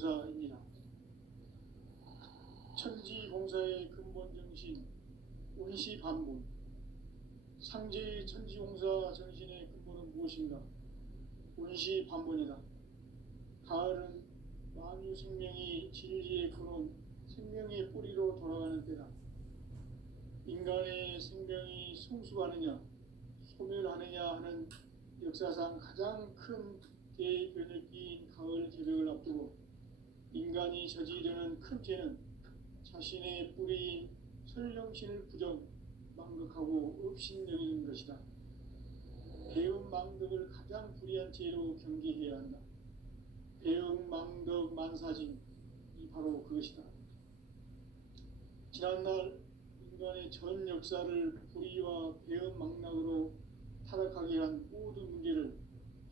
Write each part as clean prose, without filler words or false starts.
천지봉사입니다. 천지봉사의 근본 정신, 운시반본. 상제의 천지봉사 정신의 근본은 무엇인가? 운시반본이다. 가을은 만유 생명이 진리의 근원, 생명의 뿌리로 돌아가는 때다. 인간의 생명이 성숙하느냐, 소멸하느냐 하는 역사상 가장 큰 대변혁기인 가을 개벽을 앞두고 인간이 저지르는 큰 죄는 자신의 뿌리인 설령신을 부정, 망극하고 업신여기는 것이다. 배은망덕을 가장 불의한 죄로 경계해야 한다. 배은망덕 만사징이 바로 그것이다. 지난날 인간의 전 역사를 불의와 배은망락으로 타락하게 한 모든 문제를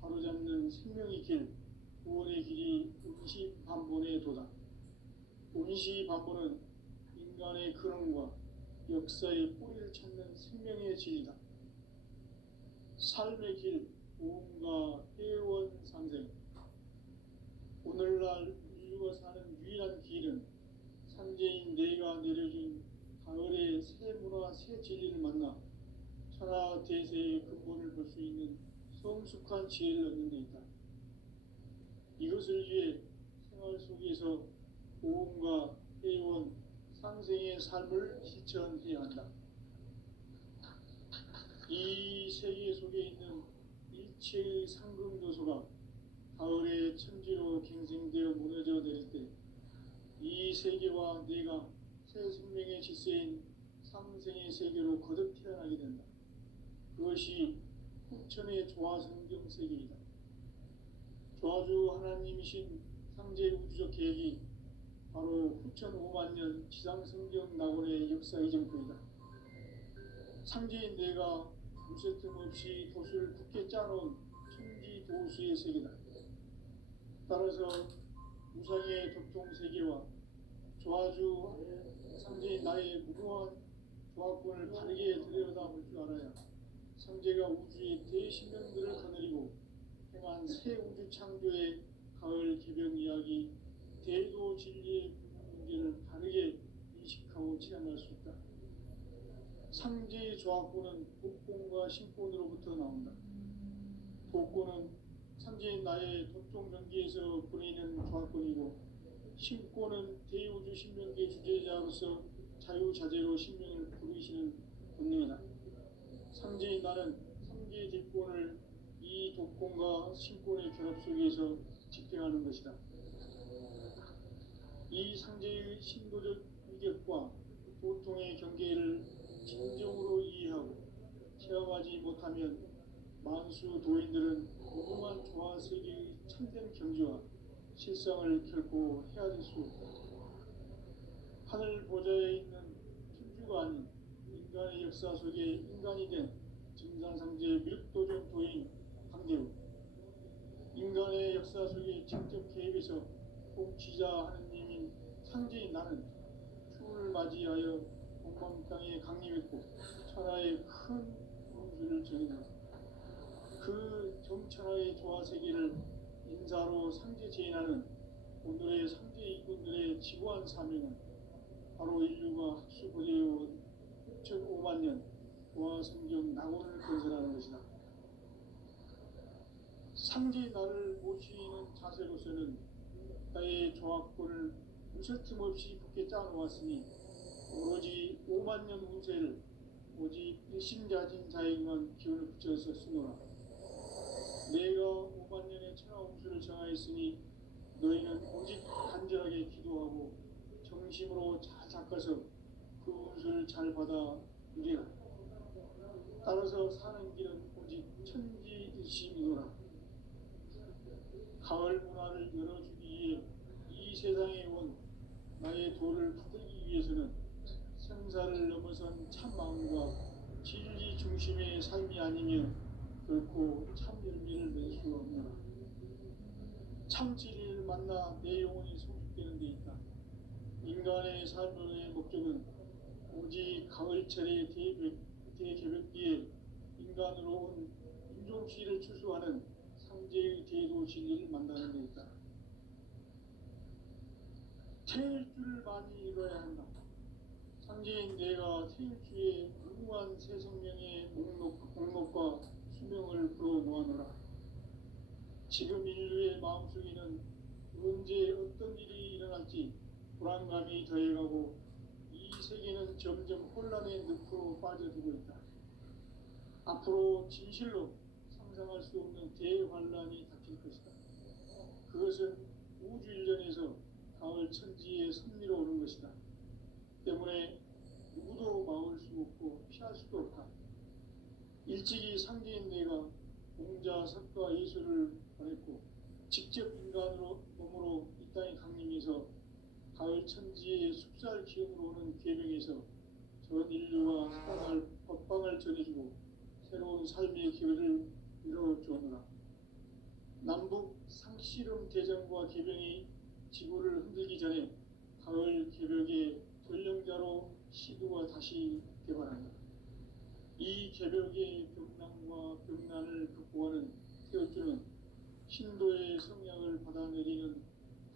바로잡는 생명의 길, 구원의 길이 운시반본의 도다. 운시반본은 인간의 근원과 역사의 뿌리를 찾는 생명의 진리다. 삶의 길, 보험과 회원 상생. 오늘날 인류가 사는 유일한 길은 상제인 내가 내려준 가을의 새 문화, 새 진리를 만나 천하 대세의 근본을 볼 수 있는 성숙한 지혜를 얻는 데 있다. 이것을 위해 생활 속에서 보험과 회원, 상생의 삶을 실천해야 한다. 이 세계 속에 있는 일체의 상금 요소가 가을의 천지로 갱생되어 무너져 내릴 때 이 세계와 내가 새 생명의 질서인 상생의 세계로 거듭 태어나게 된다. 그것이 후천의 조화성경 세계이다. 조화주 하나님이신 상제 우주적 계획이 바로 후천 5만년 지상성경 낙원의 역사 이정표이다. 상제인 내가 무쇠 틈 없이 도수를 굳게 짜놓은 천지도수의 세계다. 따라서 우상의 격통세계와 조화주 상제인 나의 무궁한 조화권을 바르게 들여다볼 줄 알아야 상제가 우주의 대신명들을 거느리고 행한 새 우주 창조의 가을 개벽 이야기, 대도 진리의 문제를 바르게 인식하고 체험할 수 있다. 상제의 조화권은 복권과 신권으로부터 나온다. 복권은 상제인 나의 도통 경계에서 보내는 조화권이고, 신권은 대우주 신명계 주제자로서 자유자재로 신명을 부르시는 본능이다. 상제인 나는 상제의 뒷권을 이 독권과 신권의 결합 속에서 집행하는 것이다. 이 상제의 신도적 위격과 보통의 경계를 진정으로 이해하고 체험하지 못하면 만수 도인들은 무궁한 조화 세계의 참된 경지와 실상을 결코 헤아릴 수 없다. 하늘 보좌에 있는 천주가 아닌 인간의 역사 속에 인간이 된 증산상제 밀도적 도인 강대우. 인간의 역사 속에 직접 개입해서 통치자 하느님인 상제인 나는 추운을 맞이하여 동방 땅에 강림했고 천하의 큰 운수를 정했다. 그 정천하의 조화세계를 인사로 상제 제인하는 오늘의 상제 이꾼들의 지구한 사명은 바로 인류가 학수고대해온 6,5만 년 조화성경 낙원을 건설하는 것이다. 상제 나를 모시는 자세로서는 나의 조화권을 무쇠 틈 없이 굳게 짜놓았으니 오로지 5만 년 운세를 오직 일심자진 자에게만 기운을 붙여서 쓰노라. 내가 5만 년의 천하 운수를 정하였으니 너희는 오직 간절하게 기도하고 정심으로 잘 닦아서 그 운수를 잘 받아 누리라. 따라서 사는 길은 오직 천지일심이노라. 가을 문화를 열어주기 위해 이 세상에 온 나의 도를 받들기 위해서는 생사를 넘어선 참마음과 진리 중심의 삶이 아니면 결코 참 열매를 맺을 수 없노라. 참 진리를 만나 내 영혼이 성숙되는 데 있다. 인간의 삶의 목적은 오직 가을철의 대개벽기에 인간으로 온 인종시를 추수하는 상제의 대도 진리를 만나는 데 있다. 태일주를 많이 이뤄야 한다. 상제인 내가 태일주의 무궁한 새 생명의 목록과 수명을 불어 모아노라. 지금 인류의 마음속에는 언제 어떤 일이 일어날지 불안감이 더해가고 이 세계는 점점 혼란의 늪으로 빠져들고 있다. 앞으로 진실로 상상할 수 없는 대환란이 닥칠 것이다. 그것은 우주 일련에서 가을 천지의 섭리로 오는 것이다. 때문에 누구도 막을 수 없고 피할 수도 없다. 일찍이 상제인 내가 공자, 석가, 예수를 보냈고 직접 인간으로 몸으로 이 땅에 강림해서 가을 천지의 숲살 기운으로 오는 계명에서 전 인류와 살아갈 법방을 전해주고 새로운 삶의 기회를 이뤄주오노라. 남북 상씨름 대전과 계병이 지구를 흔들기 전에 가을 개벽의 전령자로 시도가 다시 개발한다. 이 개벽의 병난과 병난을 극복하는 태어주는 신도의 성약을 받아내리는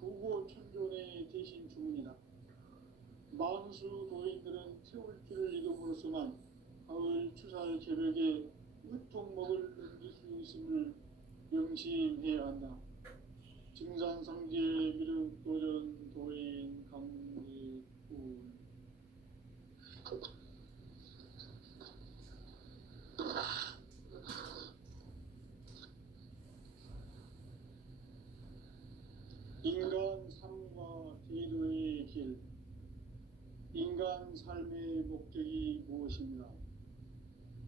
부고천존의 대신 주문이다. 만수 도인들은 태울주를 이름으로서만 가을 추살 개벽에 으통목을 넘길 수 있음을 명심해야 한다. 증산상제 미륵 도전 도인 강제군. 인간 삶과 제도의 길. 인간 삶의 목적이 무엇인가?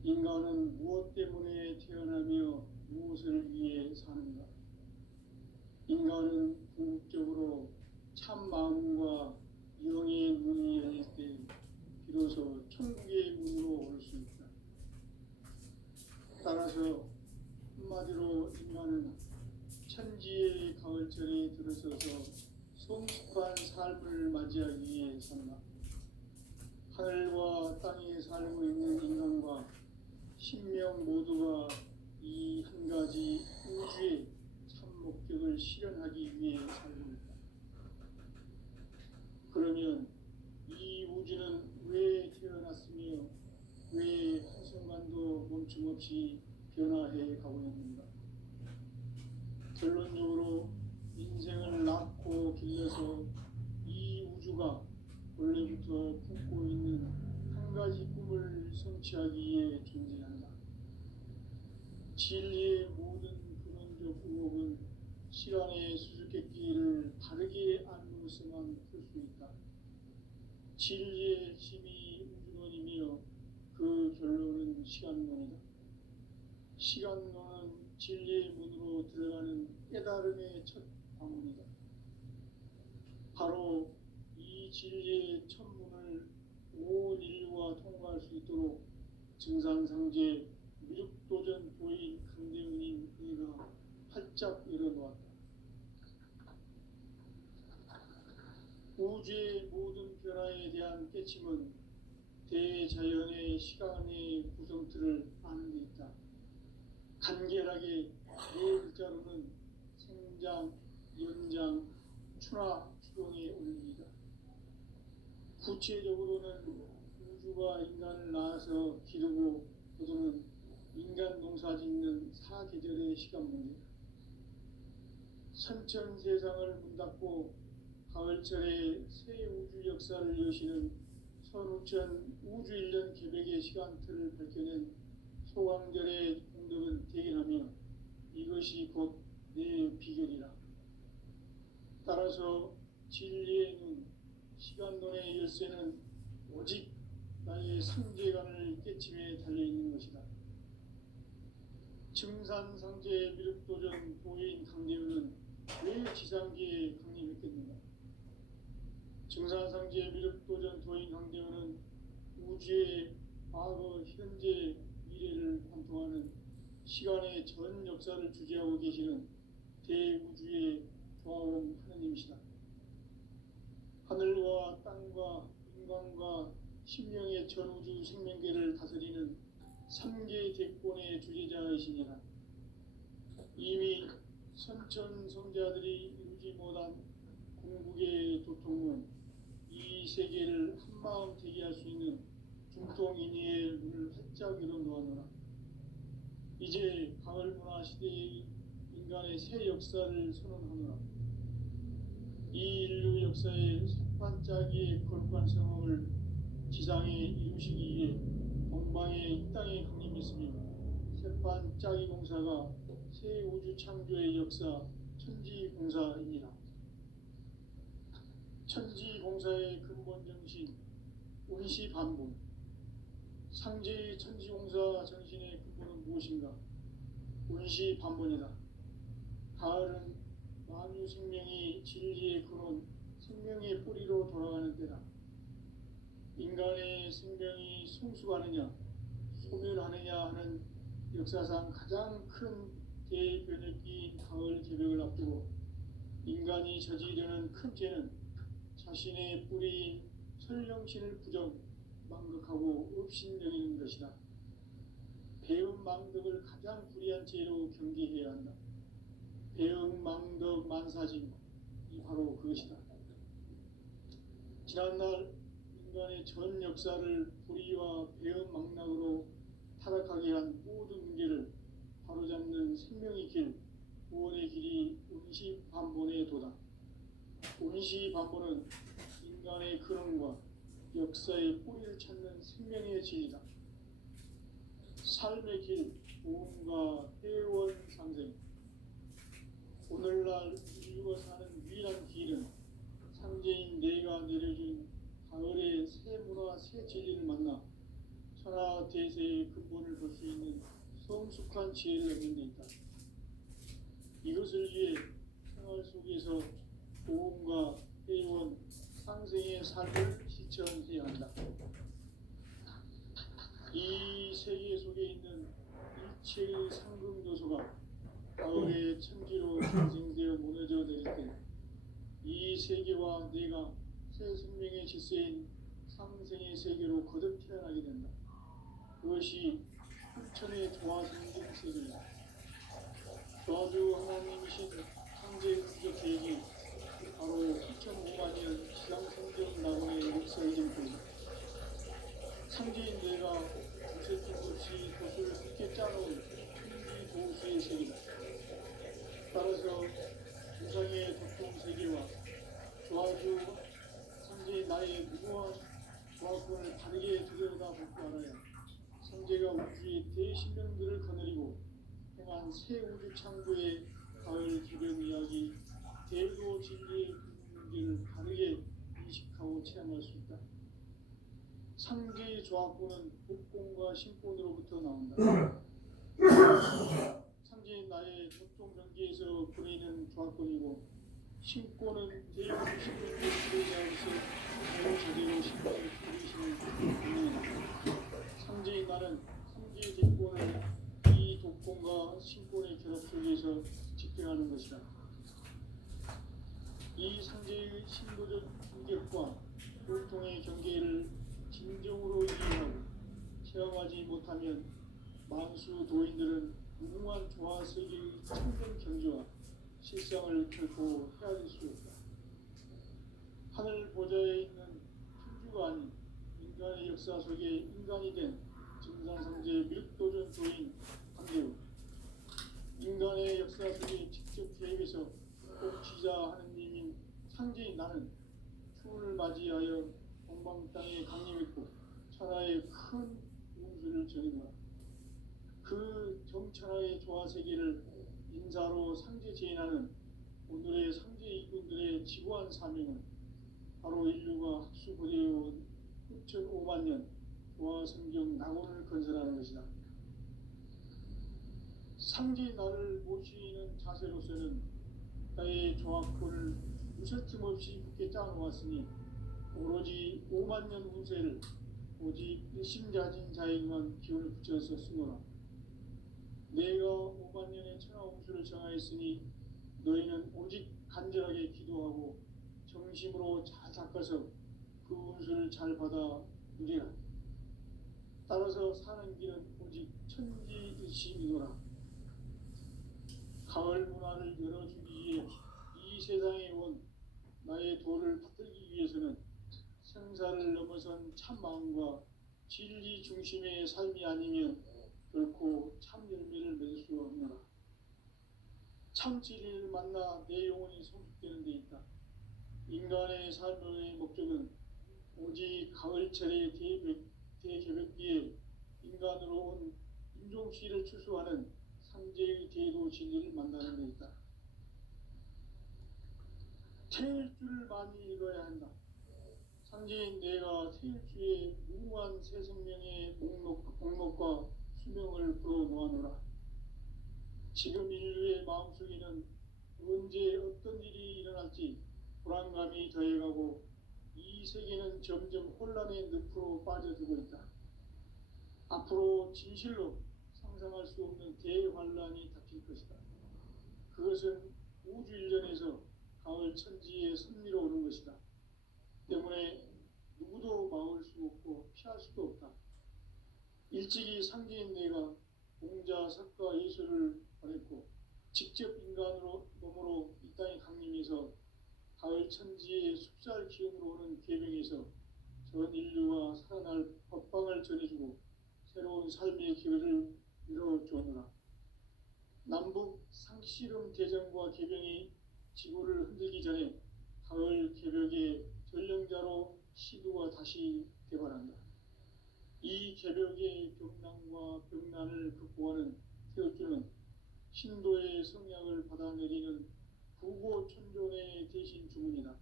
인간은 무엇 때문에 태어나며 무엇을 위해 사는가? 인간은 궁극적으로 참 마음과 영의 문이 열릴 때 비로소 천국의 문으로 올 수 있다. 따라서 한마디로 인간은 천지의 가을철에 들어서서 성숙한 삶을 맞이하기 위해 산다. 하늘과 땅에 살고 있는 인간과 신명 모두가 이 한 가지 우주의 참 목적을 실현하기 위해 살고 있다. 그러면 이 우주는 왜 태어났으며 왜 한순간도 멈춤없이 변화해 가고 있는가? 결론적으로 인생을 낳고 길러서 이 우주가 원래부터 품고 있는 한 가지 꿈을 성취하기 위해 존재한다. 진리의 모든 근원적 의혹은 시간의 수수께끼를 바르게 알므로서만 풀 수 있다. 진리의 핵심이 우주론이며 그 결론은 시간론이다. 시간론은 진리의 문으로 들어가는 깨달음의 첫 방문이다. 바로 이 진리의 첫 문을 온 인류가 통과할 수 있도록 증산상제 미륵도전 도인 강대훈인 그가 활짝 열어놓았다. 우주의 모든 변화에 대한 깨침은 대자연의 시간의 구성틀을 아는 데 있다. 간결하게 네 글자로는 생장, 연장, 추나 추동의 원리이다. 구체적으로는 우주가 인간을 낳아서 기르고 거두는 인간 농사 짓는 사계절의 시간 문제다. 선천 세상을 문 닫고 가을철에 새 우주 역사를 여시는 선우천 우주 일년 개백의 시간틀을 밝혀낸 소강절의 공덕은 대견하며 이것이 곧 내 비결이라. 따라서 진리의 눈, 시간론의 열쇠는 오직 나의 상제관을 깨침에 달려있는 것이다. 증산상제 미륵도전 도인 강대훈은 왜 지상계에 강림했겠는가? 증산상제 미륵도전 도인 강대훈은 우주의 과거, 현재, 미래를 관통하는 시간의 전 역사를 주재하고 계시는 대우주의 조화원 하느님이시다. 하늘과 땅과 인간과 신명의 전우주 생명계를 다스리는 3개 대권의 주제자이시니라. 이미 선천성자들이 이루지 못한 궁극의 도통은 이 세계를 한마음 되게 할 수 있는 중통인의의 문을 활짝 열어 놓았노라. 이제 가을 문화 시대의 인간의 새 역사를 선언하노라. 이 인류 역사의 새반짝이의 거룩한 성험을 지상에 이루시기 위해 동방의 이 땅에 강림했으며 새반짝이 공사가 새 우주 창조의 역사 천지공사입니다. 천지공사의 근본 정신 운시반본. 상제의 천지공사 정신의 근본은 무엇인가? 운시반본이다. 가을은 만유 생명이 진리의 근원, 생명의 뿌리로 돌아가는 때다. 인간의 생명이 성숙하느냐, 소멸하느냐 하는 역사상 가장 큰 대변혁기인 가을 개벽을 앞두고 인간이 저지르는 큰 죄는 자신의 뿌리인 설령신을 부정, 망극하고 업신여기는 것이다. 배은 망덕을 가장 불의한 죄로 경계해야 한다. 배은 망덕 만사진, 이 바로 그것이다. 지난날 인간의 전 역사를 불의와 배은 망락으로 타락하게 한 모든 문제를 바로잡는 생명의 길, 구원의 길이 운시반본의 도다. 운시반본은 인간의 근원과 역사의 뿌리를 찾는 생명의 진리다. 삶의 길, 도움과 회원 상생. 오늘날 인류가 사는 유일한 길은 상제인 내가 내려준 가을의 새 문화, 새 진리를 만나 천하 대세의 근본을 볼 수 있는 성숙한 지혜를 얻는 데 있다. 이것을 위해 생활 속에서 도움과 회원, 상생의 삶을 실천해야 한다. 이 세계 속에 있는 일체의 상급 요소가 가을의 천지로 탄생되어 무너져 내릴 때 이 세계와 내가 새 생명의 질서인 상생의 세계로 거듭 태어나게 된다. 그것이 천의 조화 생긴 세계이다. 조화주 하나님이신 창제적 계획이 바로 2005만 년 지상성경 낙원의 역사의 정토이다. 창제인 내가 무색임 없이 그것을 함께 짜놓은 천지 도수의 세계다. 따라서 우상의 도통 세계와 조화주 창제인 나의 무모한 조화권을 다르게 들여다보고 알아야 성제가 우주의 대신명들을 거느리고 행한 새 우주 창조의 가을 개변 이야기, 대도 진리의 문제를 다르게 인식하고 체험할 수 있다. 상제의 조합권은 복권과 신권으로부터 나온다. 상제인 나의 도통 경계에서 보내는 조합권이고 신권은 대우주 신명의 지도자로서 자유자재로 신권을 부리시는 분입니다. 상제인 나는 상제의 대권을 이 독권과 신권의 결합 속에서 집행하는 것이다. 이 상제의 신도적 인격과 보통의 경계를 진정으로 이해하고 체험하지 못하면 만수 도인들은 무궁한 조화 세계의 참된 경지와 실상을 결코 헤아릴 수 없다. 하늘 보좌에 있는 천주가 아닌 인간의 역사 속에 인간이 된 증산상제의 밀도전 도인 한계우, 인간의 역사 속에 직접 개입해서 꼭지자 하느님인 상제인 나는 추운을 맞이하여 동방 땅에 강림했고 천하의 큰 운수를 전해노라. 그 정천하의 조화 세계를 인사로 상제 제인하는 오늘의 상제 이군들의 지구한 사명은 바로 인류가 학수고대해온 6,5만 년 조화 성경 낙원을 건설하는 것이다. 상제 나를 모시는 자세로서는 나의 조합권을 무설팀 없이 굳게 짜놓았으니 오로지 5만 년 운세를 오직 일심자진 자에게만 기운을 붙여서 쓰노라. 내가 5만 년의 천하 운수를 정하였으니 너희는 오직 간절하게 기도하고 정심으로 잘 닦아서 그 운수를 잘 받아 누리라. 따라서 사는 길은 오직 천지일심이노라. 가을 문화를 열어주기 위해 이 세상에 온 나의 참 마음과 진리 중심의 삶이 아니면 결코 참 열매를 맺을 수 없노라. 참 진리를 만나 내 영혼이 성숙되는 데 있다. 인간의 삶의 목적은 오직 가을철의 대개벽기에 인간으로 온 인종씨를 추수하는 상제의 대도 진리를 만나는 데 있다. 태일주를 많이 읽어야 한다. 상제인 내가 태일주의 무한 새 생명의 목록과 수명을 풀어놓아노라. 지금 인류의 마음속에는 언제 어떤 일이 일어날지 불안감이 더해가고 이 세계는 점점 혼란의 늪으로 빠져들고 있다. 앞으로 진실로 상상할 수 없는 대환란이 닥칠 것이다. 그것은 우주 일전에서 가을 천지에 섭리로 오는 것이다. 때문에 누구도 막을 수 없고 피할 수도 없다. 일찍이 상제인 내가 공자, 석가, 예수를 보냈고 직접 인간으로 몸으로 이 땅에 강림해서 가을 천지의 숲살 기운으로 오는 계명에서 전 인류가 살아날 법방을 전해주고 새로운 삶의 기회를 열어주었노라. 남북 상씨름 대전과 개병이 지구를 흔들기 전에 가을 개벽의 전령자로 시도가 다시 개발한다. 이 개벽의 벽난과 벽난을 극복하는 태울주는 신도의 성약을 받아내리는 부고천존의 대신 주문이다.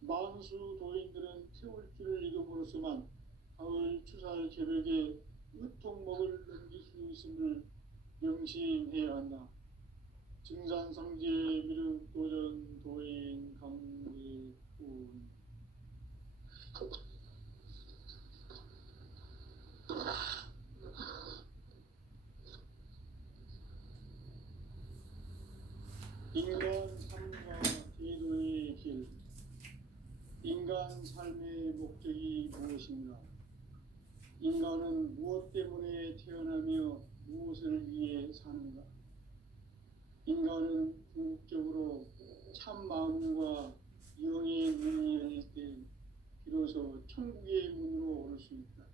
만수 도인들은 태울주를 읽음으로써만 가을 추살 개벽의 의통목을 넘길 수 있음을 명심해야 한다. 증산상제 미륵도전 도인 강리군. 인간 삶과 대도의 길. 인간 삶의 목적이 무엇인가? 인간은 무엇 때문에 태어나며 무엇을 위해 사는가? 인간은 궁극적으로 참 마음과 영의 문이 열릴 때 비로소 천국의 문으로 오를 수 있다.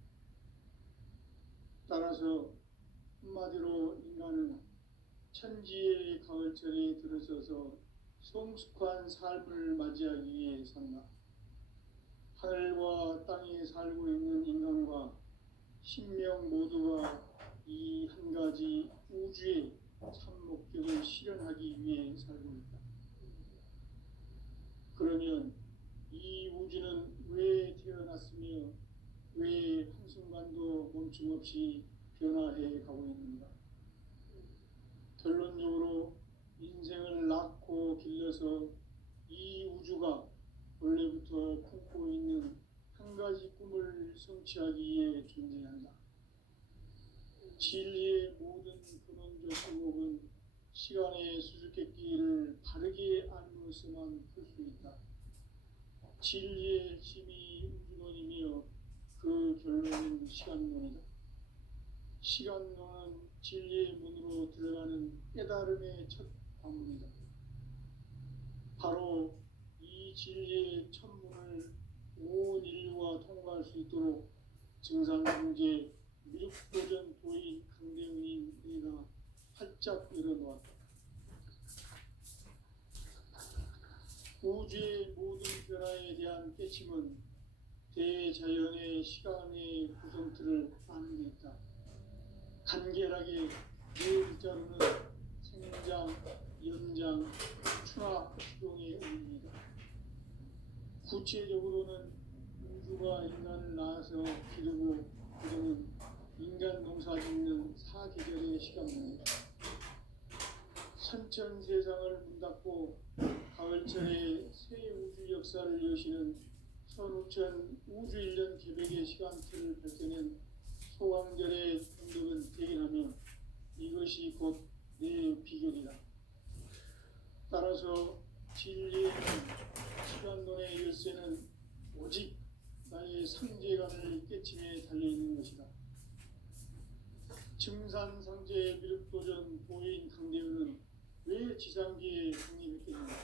따라서 한마디로 인간은 천지의 가을철에 들어서서 성숙한 삶을 맞이하기 위해 산다. 하늘과 땅에 살고 있는 인간과 신명 모두가 이 한 가지 우주의 참 목적을 실현하기 위해 살고 있다. 그러면 이 우주는 왜 태어났으며 왜 한순간도 멈춤없이 변화해 가고 있는가? 결론적으로 인생을 낳고 길러서 이 우주가 원래부터 품고 있는 한 가지 꿈을 성취하기 위해 존재한다. 진리의 모든 근원적 수목은 시간의 수수께끼를 바르게 알므로서만 풀 수 있다. 진리의 핵심이 우주론이며 그 결론은 시간론이다. 시간론은 진리의 문으로 들어가는 깨달음의 첫 관문이다. 바로 이 진리의 첫 문을 온 인류가 통과할 수 있도록 증산상제 미륵도전 도인 강대훈이 내가 활짝 열어놓았다. 우주의 모든 변화에 대한 깨침은 대자연의 시간의 구성틀을 아는 데 있다. 간결하게 네 글자로는 생장, 연장, 추락, 추동의 의미이다. 구체적으로는 우주가 인간을 낳아서 기르고 그러면 인간 농사 짓는 사계절의 시간입니다. 선천 세상을 문 닫고 가을철에 새 우주 역사를 여시는 선우천 우주 1년 개벽의 시간틀을 펼쳐낸 소강절의 공덕은 대견하며 이것이 곧 내 비결이다. 따라서 진리의 시간론의 열쇠는 오직 나의 상제관을 깨침에 달려있는 것이다. 증산상제 미륵도전 도인 강대훈은 왜 지상기에 강림했겠는가?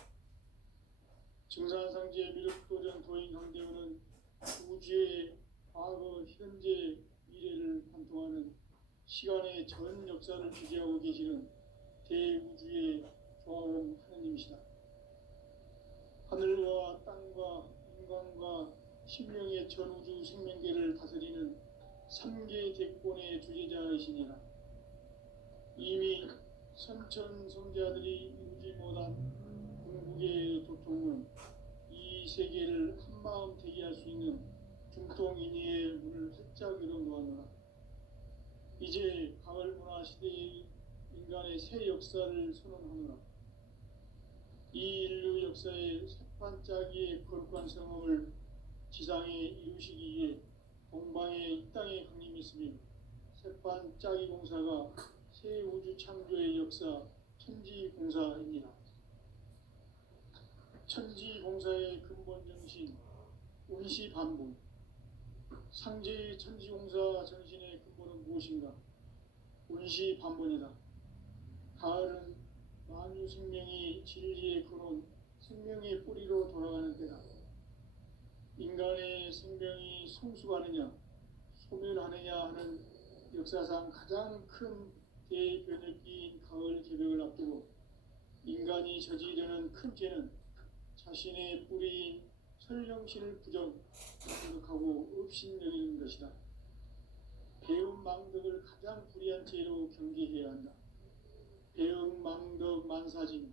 증산상제 미륵도전 도인 강대훈은 우주의 과거, 현재, 미래를 관통하는 시간의 전 역사를 주재하고 계시는 대우주의 조화원 하느님이시다. 하늘과 땅과 인간과 신명의 전우주 생명계를 다스리는 삼계 대권의 주제자이시니라. 이미 선천성자들이 이루지 못한 궁극의 도통은 이 세계를 한마음 되게 할 수 있는 중통인의의 문을 활짝 열어놓았노라. 이제 가을 문화 시대의 인간의 새 역사를 선언하노라. 이 인류 역사의 새반짝이의 거룩한 성험을 지상에 이루시기 위해 동방에 이 땅에 강림했으며 새반짝이 공사가 새 우주 창조의 역사 천지공사입니다. 천지공사의 근본 정신 운시반본. 상제의 천지공사 정신의 근본은 무엇인가? 운시반본이다. 가을은 만유 생명이 진리의 근원, 생명의 뿌리로 돌아가는 때다. 인간의 생명이 성숙하느냐, 소멸하느냐 하는 역사상 가장 큰 대변혁기인 가을 개벽을 앞두고 인간이 저지르는 큰 죄는 자신의 뿌리인 설령신을 부정하고 업신여기는 것이다. 배은망덕을 가장 불의한 죄로 경계해야 한다. 배은망덕 만사징이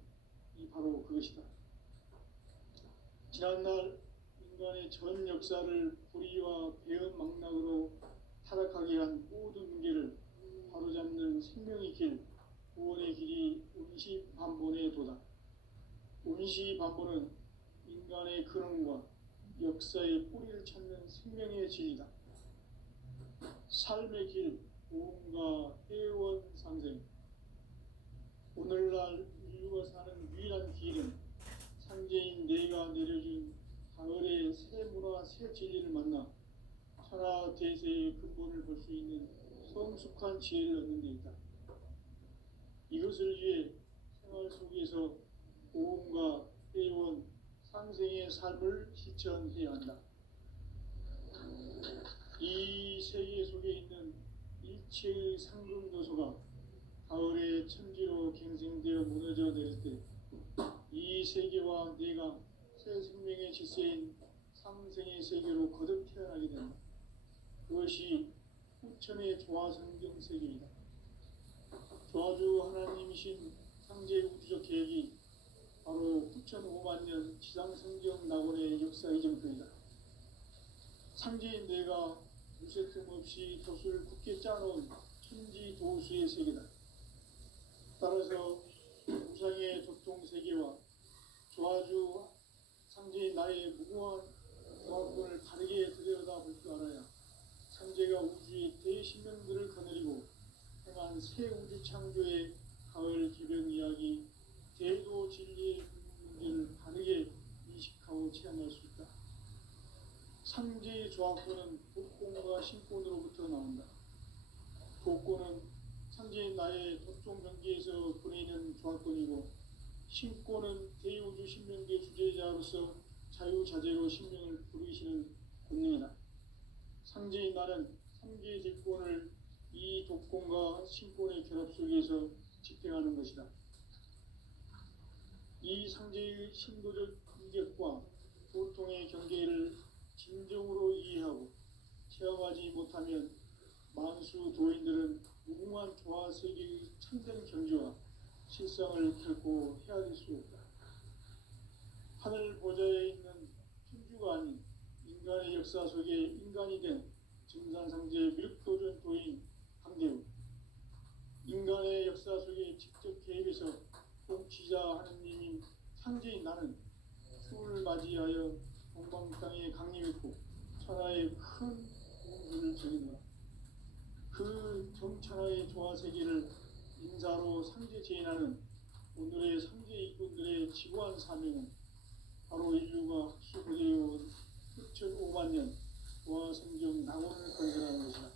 바로 그것이다. 지난날 인간의 전 역사를 불의와 배은망락으로 타락하게 한 모든 문제를 바로잡는 생명의 길, 구원의 길이 운시반본의 도다. 운시반본은 인간의 근원과 역사의 뿌리를 찾는 생명의 진리다. 삶의 길, 보험과 회원 상생. 오늘날 인류가 사는 유일한 길은 상제인 내가 내려준 가을의 새 문화, 새 진리를 만나 천하 대세의 근본을 볼 수 있는 성숙한 지혜를 얻는 데 있다. 이것을 위해 생활 속에서 보험과 회원, 상생의 삶을 실천해야 한다. 이 세계 속에 있는 일체의 상금 요소가 가을의 천지로 갱생되어 무너져 내릴 때 이 세계와 내가 새 생명의 질서인 상생의 세계로 거듭 태어나게 된다. 그것이 후천의 조화성경 세계이다. 조화주 하나님이신 상제 우주적 계획이 바로 9,500년 지상성경 낙원의 역사 이정표이다. 상제인 내가 무쇠 틈 없이 돛을 굳게 짜놓은 천지 도수의 세계다. 따라서 우상의 도통 세계와 조화주 상제인 나의 무궁한 조합권을 다르게 들여다볼 줄 알아야 상제가 우주의 대신명들을 거느리고 행한 새 우주 창조의 가을 기변 이야기, 대도 진리의 문제를 다르게 인식하고 체험할 수 있다. 상제의 조합권은 독권과 신권으로부터 나온다. 독권은 상제인 나의 독종 경계에서 보내는 조합권이고, 신권은 대우주 신명계 주제자로서 자유자재로 신명을 부르시는 권능이다. 상제인 나는 삼계의 대권을 이 독권과 신권의 결합 속에서 집행하는 것이다. 이 상제의 신도적 인격과 보통의 경계를 진정으로 이해하고 체험하지 못하면 만수 도인들은 무궁한 조화 세계의 참된 경지와 실상을 결코 헤아릴 수 없다. 하늘 보좌에 있는 천주가 아닌 인간의 역사 속에 인간이 된 증산상제 밀도전 도인 강대우, 인간의 역사 속에 직접 개입해서 통치자 하느님인 상제인 나는 추을 맞이하여 동방 땅에 강림했고 천하의 큰 우주를 정의노라. 그 정천하의 조화 세계를 인사로 상제 제인하는 오늘의 상제 이꾼들의 지구한 사명은 바로 인류가 흡수되어온 6,500년 조화 성경 낙원을 건설하는 것이다.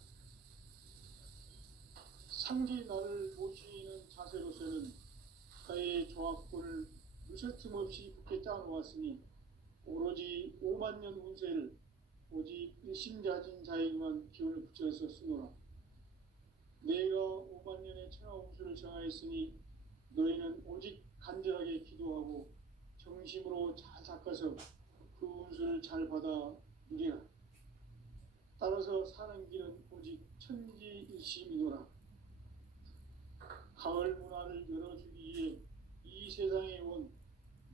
상제인 나를 모시는 자세로서는 가의 조합권을 무쇠틈 없이 굳게 짜놓았으니 오로지 5만 년 운세를 오직 일심자진 자에게만 기운을 붙여서 쓰노라. 내가 5만 년의 천하 홍수를 정하였으니 너희는 오직 간절하게 기도하고 정심으로 잘 닦아서 그 운수를 잘 받아 누리라. 따라서 사는 길은 오직 천지일심이노라. 가을 문화를 열어주기 위해 이 세상에 온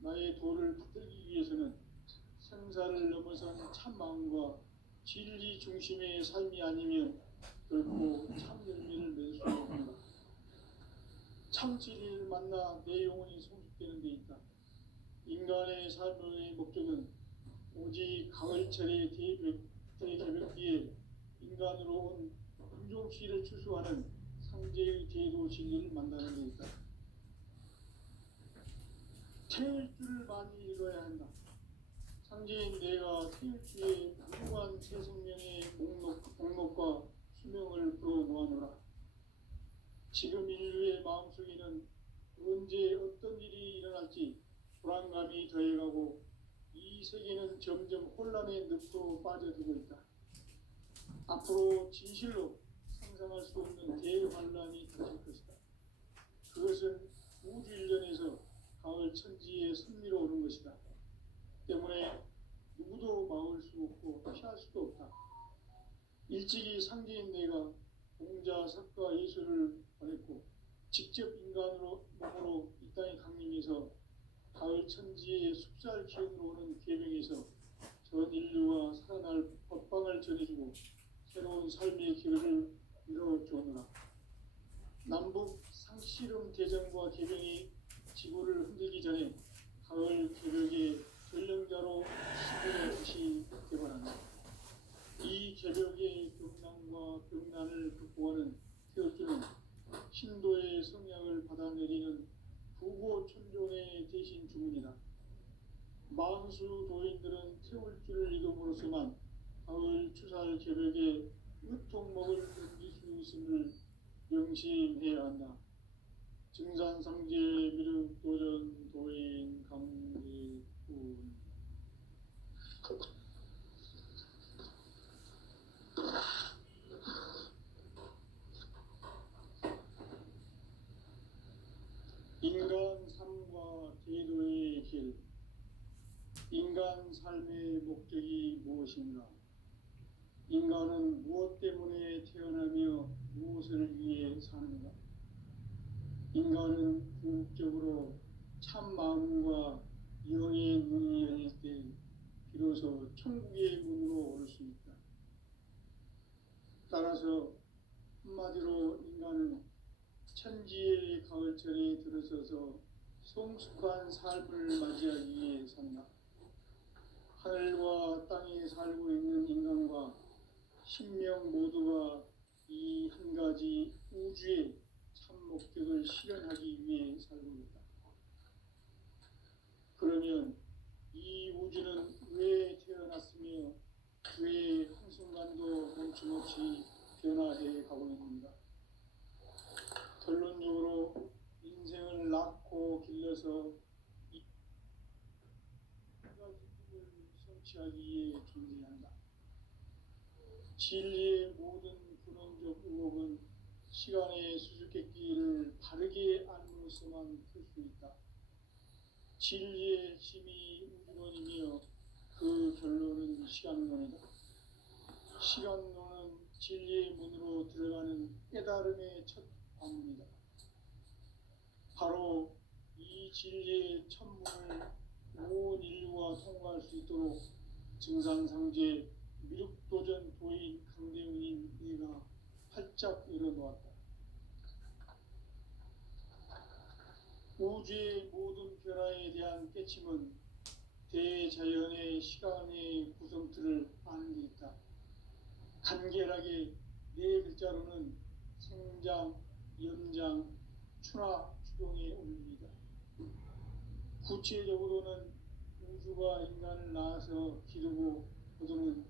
나의 도를 붙들기 위해서는 생사를 넘어선 참 마음과 진리 중심의 삶이 아니면 결코 참 열매를 맺을 수 없노라. 참 진리를 만나 내 영혼이 성숙되는 데 있다. 인간의 삶의 목적은 오직 가을철의 대개벽기에 인간으로 온 인종시를 추수하는 상제의 대도 진리를 만나는 데 있다. 태울 줄을 많이 읽어야 한다. 상제인 내가 태울 주에 무궁한 새 생명의 목록과 수명을 불어놓아노라. 지금 인류의 마음속에는 언제 어떤 일이 일어날지 불안감이 더해가고 이 세계는 점점 혼란의 늪으로 빠져들고 있다. 앞으로 진실로 상상할 수 없는 대환란이 닥칠 것이다. 그것은 우주 일련에서 가을 천지에 선미로 오는 것이다. 때문에 누구도 막을 수 없고 피할 수도 없다. 일찍이 상제인 내가 공자, 석가, 예수를 보냈고 직접 인간으로 몸으로 이 땅에 강림해서 가을 천지의 숲살 기운으로 오는 계명에서 전 인류와 살아날 법방을 전해주고 새로운 삶의 길을 이뤄주오노라. 남북 상씨름 대전과 계명이 지구를 흔들기 전에 가을 개벽의 전령자로 시골에 다시 개발한다. 이 개벽의 경난과 병난을 극복하는 태울주는 신도의 성향을 받아내리는 부고천존의 대신 주문이다. 만수 도인들은 태울주를 이름으로서만 가을 추살 개벽의 으통목을 견딜 수 있음을 명심해야 한다. 증산상제 미륵도전 도인 강리군. 인간 삶과 제도의 길. 인간 삶의 목적이 무엇인가? 인간은 무엇 때문에 태어나며 무엇을 위해 사는가? 인간은 궁극적으로 참 마음과 영의 눈이 열릴 때 비로소 천국의 문으로 오를 수 있다. 따라서 한마디로 인간은 천지의 가을철에 들어서서 성숙한 삶을 맞이하기 위해 산다. 하늘과 땅에 살고 있는 인간과 신명 모두가 이 한 가지 우주의 참 목적을 실현하기 위해 살고 있다. 그러면 이 우주는 왜 태어났으며 왜 한순간도 멈춤없이 변화해 가고 있는가? 결론적으로 인생을 낳고 길러서 이 가지 꿈을 성취하기 위해 존재한다. 진리의 모든 근원적 의혹은 시간의 수수께끼를 바르게 알므로서만 풀 수 있다. 진리의 핵심이 우주론이며 그 결론은 시간론이다. 시간론은 진리의 문으로 들어가는 깨달음의 첫 관문이다. 바로 이 진리의 천문을 온 인류가 통과할 수 있도록 증산상제 미륵도전 도인 강대문인 네가 활짝 열어놓았다. 우주의 모든 변화에 대한 깨침은 대자연의 시간의 구성틀을 아는 데 있다. 간결하게 네 글자로는 생장, 연장, 추나 추동의 원리이다. 구체적으로는 우주가 인간을 낳아서 기르고 거두는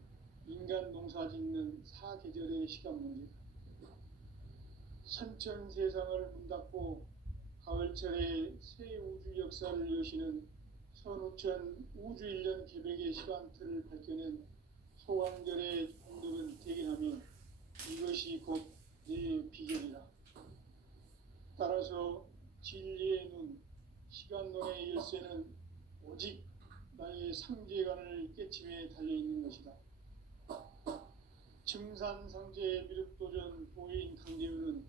인간 농사 짓는 사계절의 시간 문제다. 선천 세상을 문닫고 가을철에 새 우주 역사를 여시는 선우천 우주일년 개벽의 시간틀을 밝혀낸 소강절의 공덕은 대견하며 이것이 곧 내 비결이라. 따라서 진리의 눈, 시간론의 열쇠는 오직 나의 상제관을 깨침에 달려있는 것이다. 증산상제 미륵도전 도인 강대우는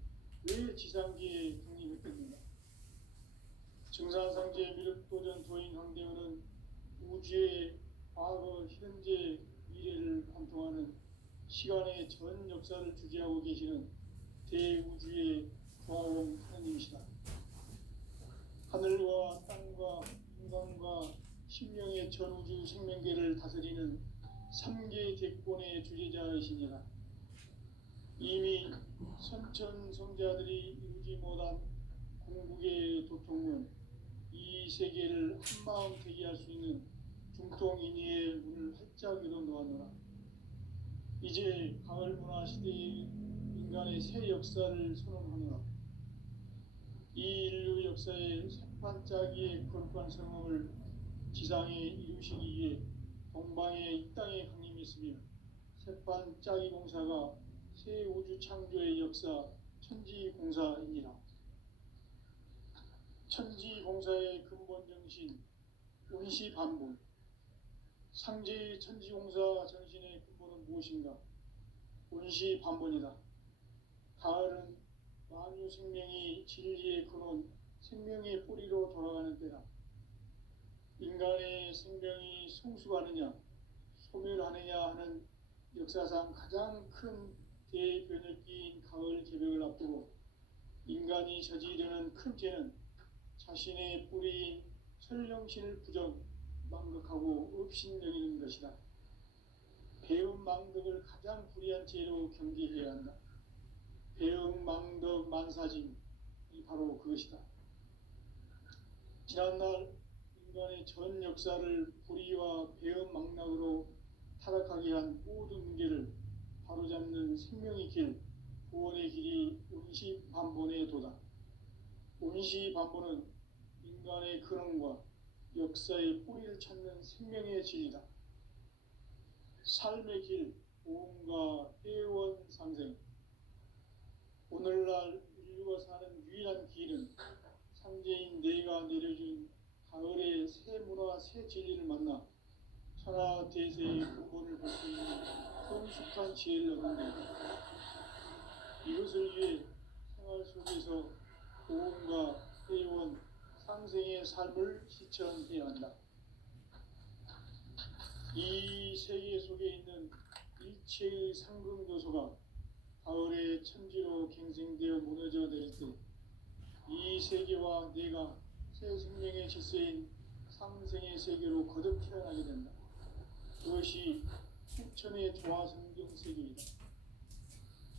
왜 지상기에 강림했겠는가? 증산상제 미륵도전 도인 강대우는 우주의 과거, 현재, 미래를 관통하는 시간의 전 역사를 주재하고 계시는 대우주의 조화원 하느님이시다. 하늘과 땅과 인간과 신명의 전우주 생명계를 다스리는 삼계 대권의 주재자이시니라. 이미 선천성자들이 이루지 못한 궁극의 도통은 이 세계를 한마음 되게 할 수 있는 중통인의의 문을 활짝 열어 놓았노라. 이제 가을문화 시대의 인간의 새 역사를 선언하노라. 이 인류 역사의 새판짜기의 거룩한 성음을 지상에 이루시기 위해 동방의 이 땅에 강림했으며 새판짜기 공사가 새 우주 창조의 역사 천지공사이니라. 천지공사의 근본 정신 운시반본. 상제의 천지공사 정신의 근본은 무엇인가? 운시반본이다. 가을은 만유 생명이 진리의 근원, 생명의 뿌리로 돌아가는 때다. 인간의 생명이 성숙하느냐, 소멸하느냐 하는 역사상 가장 큰 대변혁기인 가을 개벽을 앞두고 인간이 저지르는 큰 죄는 자신의 뿌리인 설령신을 부정, 망극하고 업신여기는 것이다. 배움 망덕을 가장 불의한 죄로 경계해야 한다. 배움 망덕 만사짐이 바로 그것이다. 지난날 인간의 전 역사를 불의와 배움 망락으로 타락하게 한 모든 문제를 바로잡는 생명의 길, 구원의 길이 운시반본의 도다. 운시반본은 인간의 근원과 역사의 뿌리를 찾는 생명의 진리다. 삶의 길, 보험과 회원 상생. 오늘날 인류가 사는 유일한 길은 상제인 내가 내려준 가을의 새 문화, 새 진리를 만나 천하 대세의 근본을 볼 수 있는 성숙한 지혜를 얻는 것이다. 이것을 위해 생활 속에서 보험과 회원, 상생의 삶을 실천해야 한다. 이 세계 속에 있는 일체의 상금 요소가 가을의 천지로 갱생되어 무너져 내릴 때 이 세계와 내가 새 생명의 질서인 상생의 세계로 거듭 태어나게 된다. 그것이 후천의 조화성경 세계이다.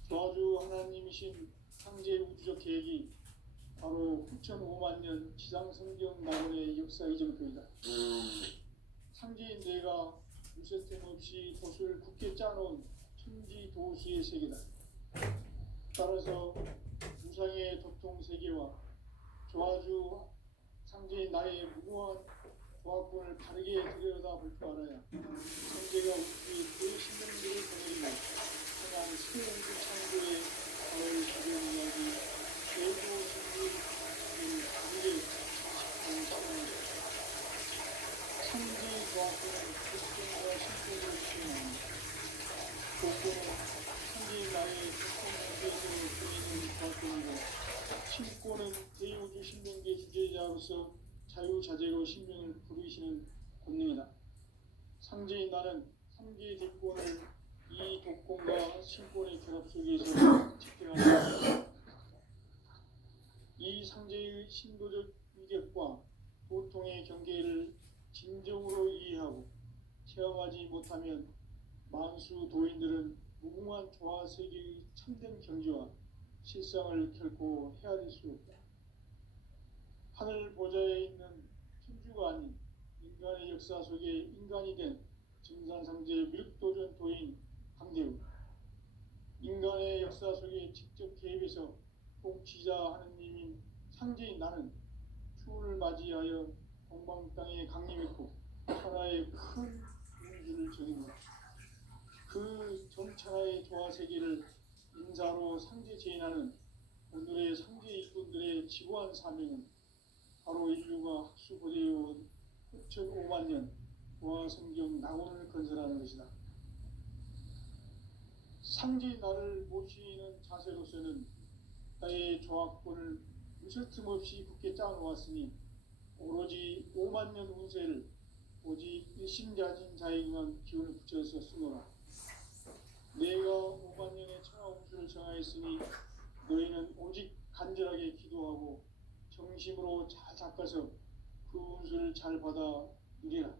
조화주 하나님이신 상제 우주적 계획이 바로 후천 5만 년 지상성경 낙원의 역사 이정표이다. 상제인 내가 무쇠템 없이 돛을 굳게 짜놓은 천지 도수의 세계다. 따라서 무상의 도통 세계와 조화주 상제인 나의 무모한 조합권을 바르게 들여다볼 줄 알아야 상제가 우주의 대신령들을 보내리고 행한 새 우주 창조의 가을 기별 이야기 대도 진리를 바르게 자식하고 싶습니다. 상제 조합권은 특권과 신권을 수행합니다. 도권은 상제인 나의 특권 문제에서 보이는 조합권이고 신권은 대우주 신명계 주제자로서 자유자재로 신명을 부르시는 권능이다. 상제인 나는 3개의 뒷권을 이 도권과 신권의 결합 속에서 집행한다. 이 상제의 신도적 위격과 도통의 경계를 진정으로 이해하고 체험하지 못하면 만수 도인들은 무궁한 조화세계의 참된 경지와 실상을 결코 헤아릴 수 없다. 하늘 보좌에 있는 천주가 아닌 인간의 역사 속에 인간이 된 증산상제 미륵도전 도인 강대우. 인간의 역사 속에 직접 개입해서 통치자 하느님인 상제인 나는 추운을 맞이하여 동방 땅에 강림했고 천하의 큰 운주를 전했다. 인간과 세계를 인사로 상제 제인하는 오늘의 상제 일꾼들의 지구한 사명은 바로 인류가 학수고대해온 9,500만 년 보아 성경 낙원을 건설하는 것이다. 상제 나를 모시는 자세로서는 나의 조합권을 무슨 틈없이 굳게 짜놓았으니 오로지 5만 년 운세를 오직 일심자진 자에게만 기운을 붙여서 쓰노라. 내가 5만 년의 청하 운수를 정하였으니 너희는 오직 간절하게 기도하고 정심으로 잘 닦아서 그 운수를 잘 받아 누리라.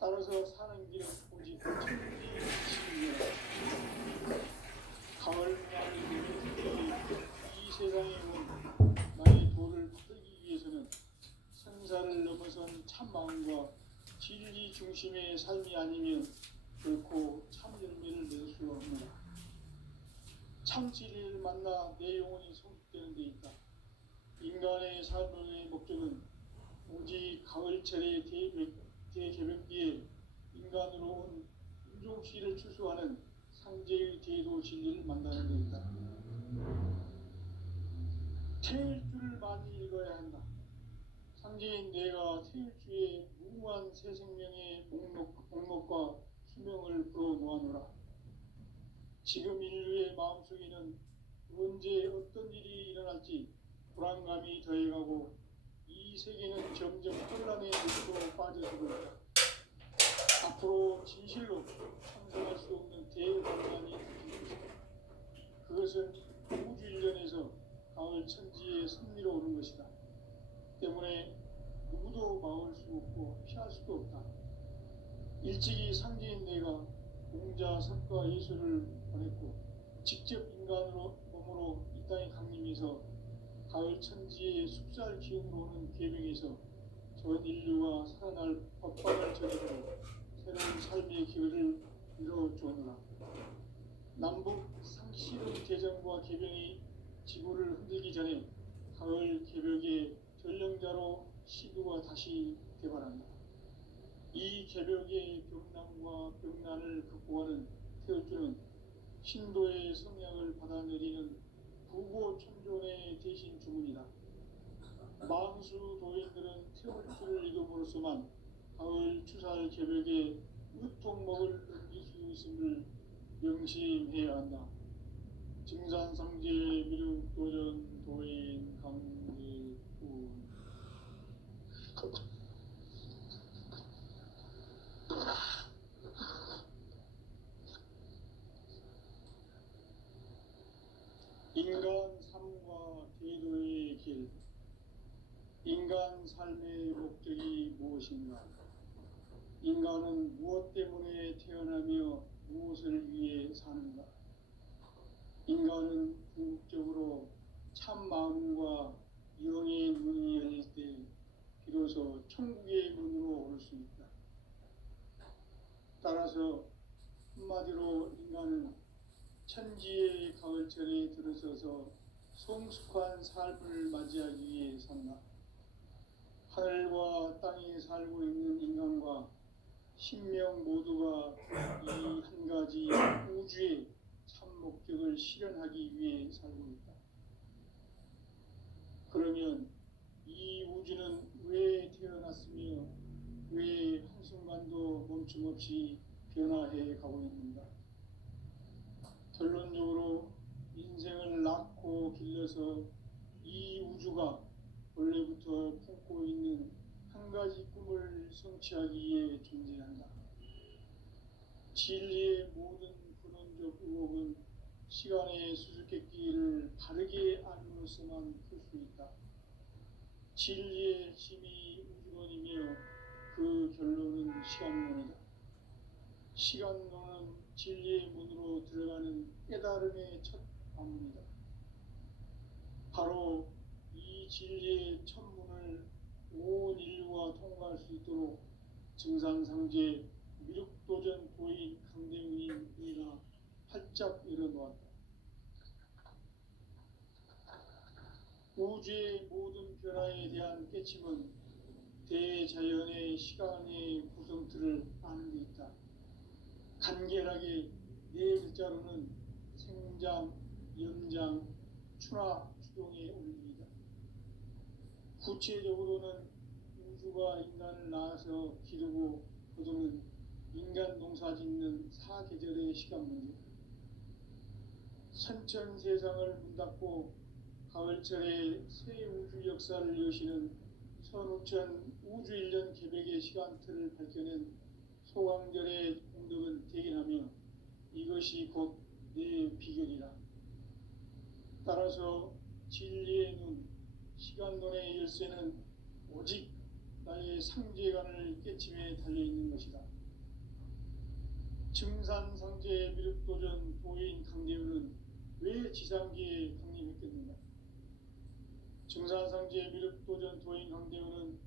따라서 사는 길은 오직 천지신이라. 가을 문화를 누리는 이 세상에 온 나의 도를 받들기 위해서는 생사를 넘어선 참 마음과 진리 중심의 삶이 아니면 결코 참 열매를 낼 수 없노라. 참 진리를 만나 내 영혼이 성숙되는 데 있다. 인간의 삶의 목적은 오직 가을철의 대개벽기에 인간으로 온 인종시를 추수하는 상제의 대도 진리를 만나는 데 있다. 태일주를 많이 읽어야 한다. 상제인 내가 태일주의 무궁한 새 생명의 목록과 수명을 불어놓아노라. 지금 인류의 마음속에는 언제 어떤 일이 일어날지 불안감이 더해가고 이 세계는 점점 혼란의 물로 빠져들고 있다. 앞으로 진실로 상상할 수 없는 대혼란이 터질 것이다. 그것은 우주 일련에서 가을 천지의 승리로 오는 것이다. 때문에 누구도 막을 수 없고 피할 수도 없다. 일찍이 상제인 내가 공자, 석가, 예수를 보냈고 직접 인간으로 몸으로 이 땅에 강림해서 가을 천지의 숲살 기운으로 오는 계명에서 전 인류가 살아날 법방을 전해주고 새로운 삶의 기회를 이뤄주느라. 남북 상시름 개정과 개병이 지구를 흔들기 전에 가을 개벽의 전령자로 시도가 다시 개발한다. 이 개벽의 병난과 병난을 극복하는 태울주는 신도의 성향을 받아내리는 부고천존의 대신 주문이다. 망수 도인들은 태울주를 읽음으로써만 가을 추살 개벽의 의통목을 넘길 수 있음을 명심해야 한다. 증산상제 미륵도전 도인 강제군 인간 삶과 대도의 길. 인간 삶의 목적이 무엇인가? 인간은 무엇 때문에 태어나며 무엇을 위해 사는가? 인간은 궁극적으로 참 마음과 영의 문이 열릴 때 비로소 천국의 문으로 올 수 있다. 따라서 한마디로 인간은 천지의 가을철에 들어서서 성숙한 삶을 맞이하기 위해 산다. 하늘과 땅에 살고 있는 인간과 신명 모두가 이 한 가지 우주의 참 목적을 실현하기 위해 살고 있다. 그러면 이 우주는 왜 태어났으며 왜 한순간도 멈춤 없이 변화해 가고 있는가? 결론적으로 인생을 낳고 길러서 이 우주가 원래부터 품고 있는 한 가지 꿈을 성취하기 위해 존재한다. 진리의 모든 근원적 의혹은 시간의 수수께끼를 바르게 알므로써만 풀 수 있다. 진리의 힘이 우주론이며 그 결론은 시간론이다. 시간론은 진리의 문으로 들어가는 깨달음의 첫 방문이다. 바로 이 진리의 첫 문을 온 인류가 통과할 수 있도록 증산상제 미륵도전 도인 강대문인 이가 활짝 열어놓았다. 우주의 모든 변화에 대한 깨침은 대자연의 시간의 구성틀을 아는 데 있다. 간결하게 내 일자로는 생장, 연장, 추나 추동에 올립니다. 구체적으로는 우주가 인간을 낳아서 기르고 거두는 인간 농사 짓는 사계절의 시간 문제, 선천 세상을 문 닫고 가을철에 새 우주 역사를 여시는 선우천 우주일년 개백의 시간틀을 밝혀낸 소강절의 공덕은 대견하며 이것이 곧 내 비결이라. 따라서 진리의 눈, 시간론의 열쇠는 오직 나의 상제관을 깨침에 달려있는 것이다. 증산상제 미륵도전 도인 강대우는 왜 지상계에 강림했겠는가? 증산상제 미륵도전 도인 강대우는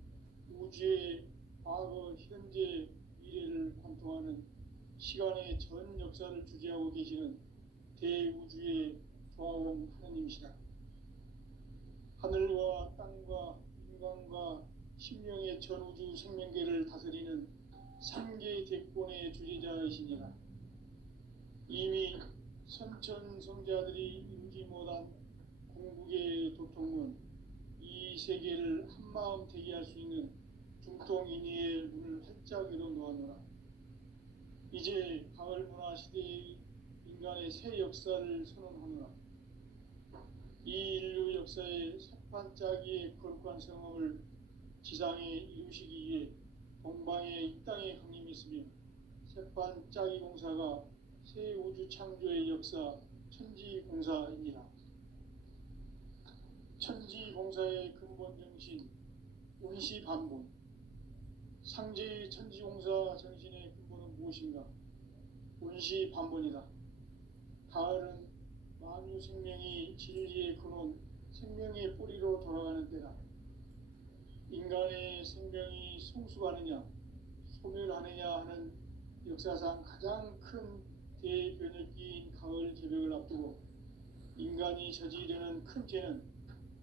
우주의 과거, 현재, 미래를 관통하는 시간의 전 역사를 주재하고 계시는 대우주의 조화원 하나님이시다. 하늘과 땅과 인간과 신명의 전우주 생명계를 다스리는 삼계 대권의 주재자이시니라. 이미 선천성자들이 이루지 못한 궁극의 도통은 이 세계를 한마음 되게 할 수 있는 중통인의의 문을 활짝 열어 놓았노라. 이제 가을 문화 시대의 인간의 새 역사를 선언하노라. 이 인류 역사의 석판짜기의 거룩한 성업을 지상에 이루시기 위해 동방의 이 땅에 강림했으며 석판짜기 공사가 새 우주 창조의 역사 천지공사이니라. 천지공사의 근본 정신 원시반본, 상제의 천지공사 정신의 근본은 무엇인가? 원시반본이다. 가을은 만유 생명이 진리의 근원, 생명의 뿌리로 돌아가는 때다. 인간의 생명이 성숙하느냐, 소멸하느냐 하는 역사상 가장 큰 대변혁기인 가을 개벽을 앞두고 인간이 저지르는 큰 죄는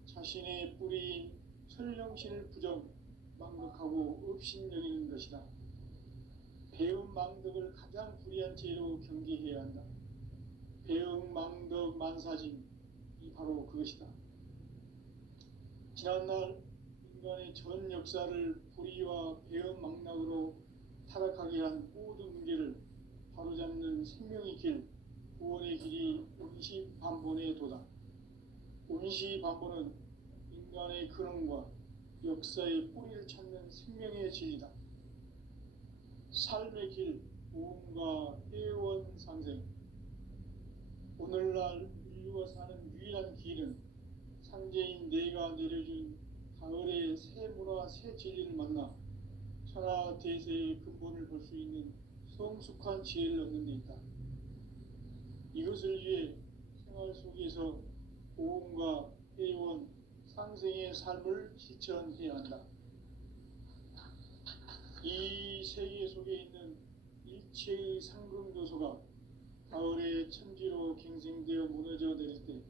자신의 뿌리인 설령신을 부정, 망덕하고 업신여기는 것이다. 배움 망덕을 가장 불의한 죄로 경계해야 한다. 배움 망덕 만사짐이 바로 그것이다. 지난날 인간의 전 역사를 불의와 배움 망락으로 타락하게 한 모든 문제를 바로잡는 생명의 길, 구원의 길이 원시반본의 도다. 원시반본은 인간의 근원과 역사의 뿌리를 찾는 생명의 진리다. 삶의 길, 모험과 회원 상생. 오늘날 인류가 사는 유일한 길은 상제인 내가 내려준 가을의 새 문화, 새 진리를 만나 천하 대세의 근본을 볼 수 있는 성숙한 지혜를 얻는 데 있다. 이것을 위해 생활 속에서 모험과 회원, 상생의 삶을 실천해야 한다. 이 세계 속에 있는 일체의 상금요소가 가을의 천지로 갱생되어 무너져 내릴 때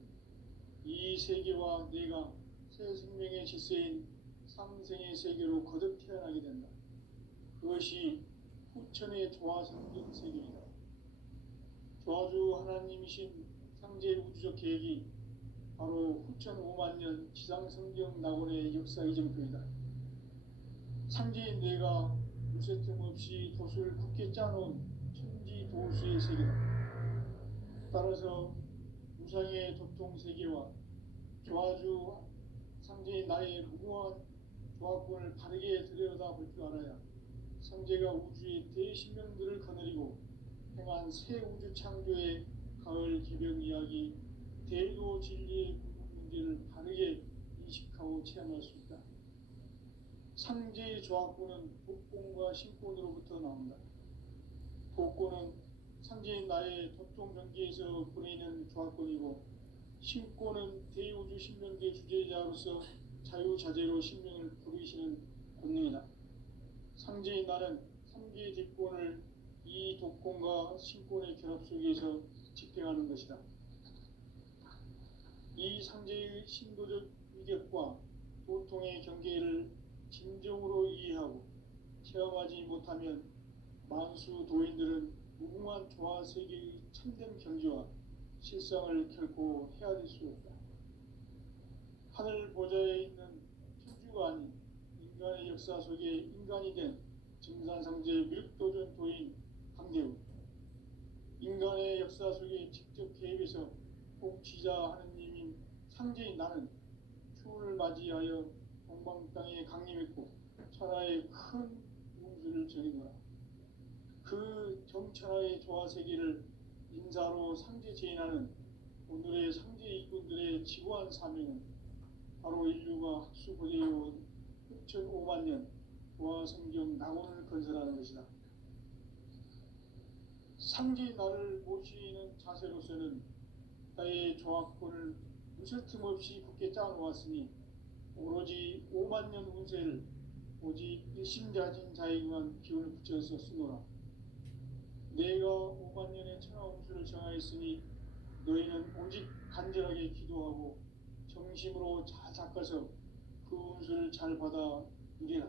이 세계와 내가 새 생명의 질서인 상생의 세계로 거듭 태어나게 된다. 그것이 후천의 조화성경 세계이다. 조화주 하나님이신 상제 우주적 계획이 바로 후천 5만 년 지상성경 낙원의 역사 이정표이다. 상제인 내가 물새틈 없이 돛을 굳게 짜놓은 천지 도수의 세계다. 따라서 무상의 도통 세계와 조화주 상제인 나의 무궁한 조화권을 바르게 들여다볼 줄 알아야 상제가 우주의 대신명들을 거느리고 행한 새 우주 창조의 가을 개벽 이야기, 대도 진리의 궁극 문제를 바르게 인식하고 체험할 수 있다. 상제의 조화권은 복권과 신권으로부터 나온다. 복권은 상제인 나의 도통 경계에서 보내는 조화권이고, 신권은 대우주 신명계 주제자로서 자유자재로 신명을 부르시는 권능이다. 상제인 나는 3개의 대권을 이 독권과 신권의 결합 속에서 집행하는 것이다. 이 상제의 신도적 위격과 도통의 경계를 진정으로 이해하고 체험하지 못하면 만수 도인들은 무궁한 조화 세계의 참된 경지와 실상을 결코 헤아릴 수 없다. 하늘 보좌에 있는 천주가 아닌 인간의 역사 속에 인간이 된 증산상제 미륵도전 도인 강대우, 인간의 역사 속에 직접 개입해서 공치자 하느님인 상제인 나는 추운을 맞이하여 동방 땅에 강림했고 천하의 큰 운수를 정해노라. 그 정천하의 조화 세계를 인사로 상제 제인하는 오늘의 상제 이군들의 지고한 사명은 바로 인류가 학수고대해온 6,500만 년 조화 성경 낙원을 건설하는 것이다. 상제 나를 모시는 자세로서는 나의 조화권을 무설틈 없이 굳게 짜놓았으니 오로지 5만 년 운세를 오직 일심자진 자에게만 기운을 붙여서 쓰노라. 내가 5만 년의 천하 운수를 정하였으니 너희는 오직 간절하게 기도하고 정심으로 잘 닦아서 그 운수를 잘 받아 누리라.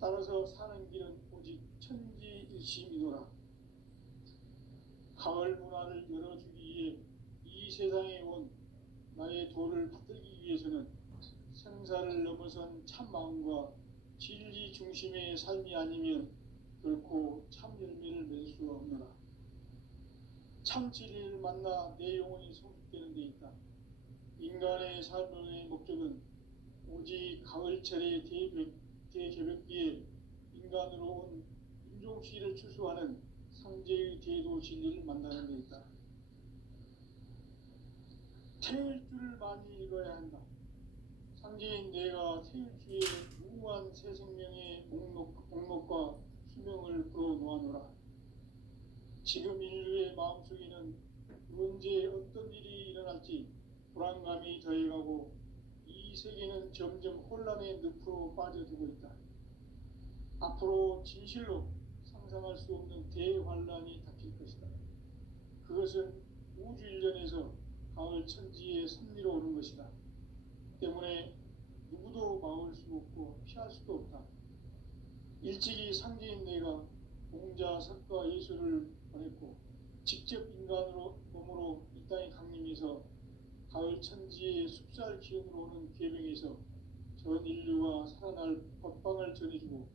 따라서 사는 길은 오직 천지일심이노라. 가을 문화를 열어주기 위해 이 세상에 온 나의 도를 받들기 위해서는 생사를 넘어선 참 마음과 진리 중심의 삶이 아니면 결코 참 열매를 맺을 수가 없노라. 참 진리를 만나 내 영혼이 성숙되는 데 있다. 인간의 삶의 목적은 오직 가을철의 대개벽기에 인간으로 온 윤종씨를 추수하는 상제의 대도 진리를 만나는 데 있다. 태일주를 많이 읽어야 한다. 상제인 내가 태일주의 무궁한 새 생명의 목록과 수명을 풀어놓아노라. 지금 인류의 마음속에는 언제 어떤 일이 일어날지 불안감이 더해가고 이 세계는 점점 혼란의 늪으로 빠져들고 있다. 앞으로 진실로 상상할 수 없는 대환란이 닥칠 것이다. 그것은 우주 일련에서 가을 천지의 섭리로 오는 것이다. 때문에 누구도 막을 수 없고 피할 수도 없다. 일찍이 상제인 내가 공자, 석가, 예수를 보냈고 직접 인간으로 몸으로 이 땅에 강림해서 가을 천지의 숲살 기운으로 오는 계명에서 전 인류가 살아날 법방을 전해주고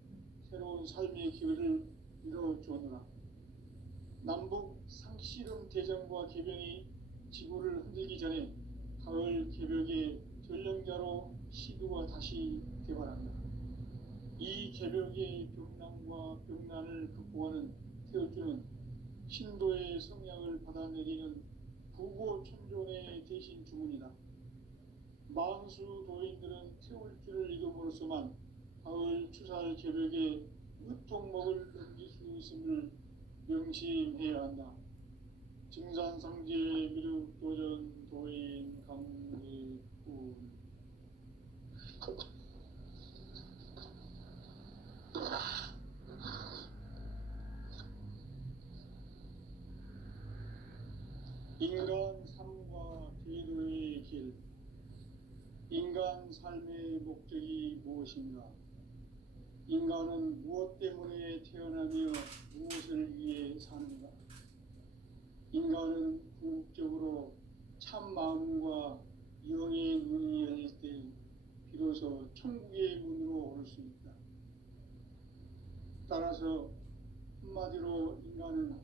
새로운 삶의 기회를 이뤄주었노라. 남북 상씨름 대전과 개병이 지구를 흔들기 전에 가을 개벽의 전령자로 시두가 다시 개발한다. 이 개벽의 벽난과 벽난을 극복하는 태울주는 신도의 성약을 받아내리는 부고천존의 대신 주문이다. 만수 도인들은 태울주를 읽음으로써만 가을 추살 개벽의 으통목을 넘길 수 있음을 명심해야 한다. 증산상제 미륵도전 도인 강대군. 인간 삶과 제도의 길. 인간 삶의 목적이 무엇인가? 인간은 무엇 때문에 태어나며 무엇을 위해 사는가? 인간은 궁극적으로 참 마음과 영의 문이 열릴 때 비로소 천국의 문으로 올 수 있다. 따라서 한마디로 인간은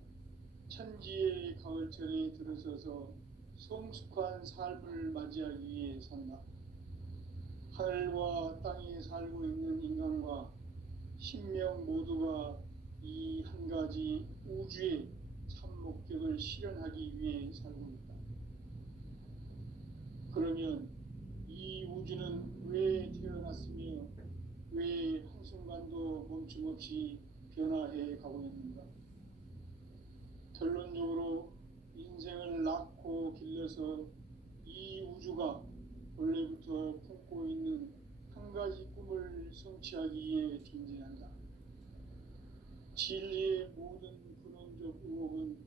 천지의 가을철에 들어서서 성숙한 삶을 맞이하기 위해 산다. 하늘과 땅에 살고 있는 인간과 신명 모두가 이 한 가지 우주의 참 목적을 실현하기 위해 살고 있다. 그러면 이 우주는 왜 태어났으며 왜 한순간도 멈춤없이 변화해 가고 있는가? 결론적으로 인생을 낳고 길러서 이 우주가 원래부터 품고 있는 한 가지 꿈을 성취하기 위해 존재한다. 진리의 모든 근원적 의혹은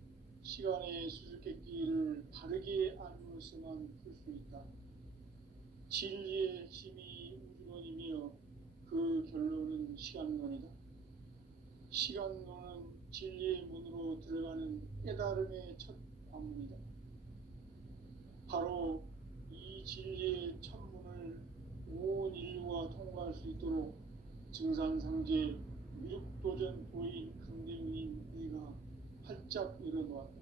시간의 수수께끼를 바르게 알므로서만 풀 수 있다. 진리의 핵심이 우주론이며 그 결론은 시간론이다. 시간론은 진리의 문으로 들어가는 깨달음의 첫 관문이다. 바로 이 진리의 첫문을 온 인류가 통과할 수 있도록 증산상제 미륵도전 도인 강대문인 네가 활짝 열어놓았다.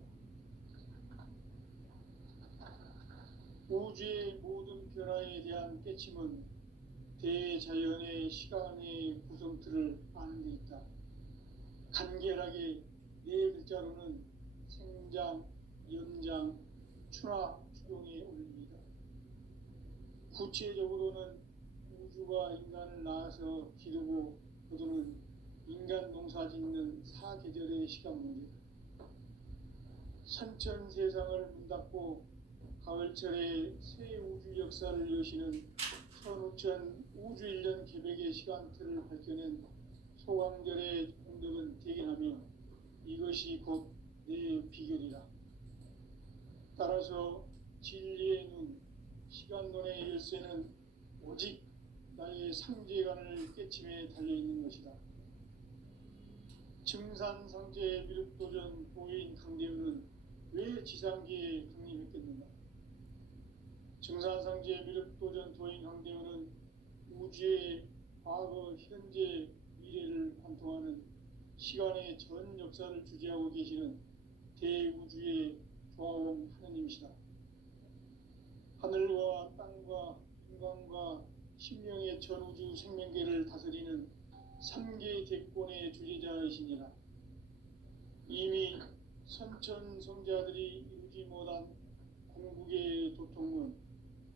우주의 모든 변화에 대한 깨침은 대자연의 시간의 구성틀을 아는 데 있다. 간결하게 네 글자로는 생장, 연장, 추나 추동에 올립니다. 구체적으로는 우주가 인간을 낳아서 기르고 거두는 인간 농사 짓는 사계절의 시간 문제, 선천 세상을 문 닫고 가을철에 새 우주 역사를 여시는 선우천 우주 1년 계백의 시간틀을 밝혀낸 소강절의 공덕은 대견하며 이것이 곧 내 비결이라. 따라서 진리의 눈, 시간론의 열쇠는 오직 나의 상제관을 깨침에 달려있는 것이다. 증산상제 미륵도전 도인 강대우는 왜 지상계에 강림했겠는가? 증산상제 미륵도전 도인 강대우는 우주의 과거, 현재, 미래를 관통하는 시간의 전 역사를 주재하고 계시는 대우주의 조화원 하느님이시다. 하늘과 땅과 인간과 신명의 전우주 생명계를 다스리는 3개 대권의 주재자이시니라. 이미 선천성자들이 이루지 못한 궁극의 도통은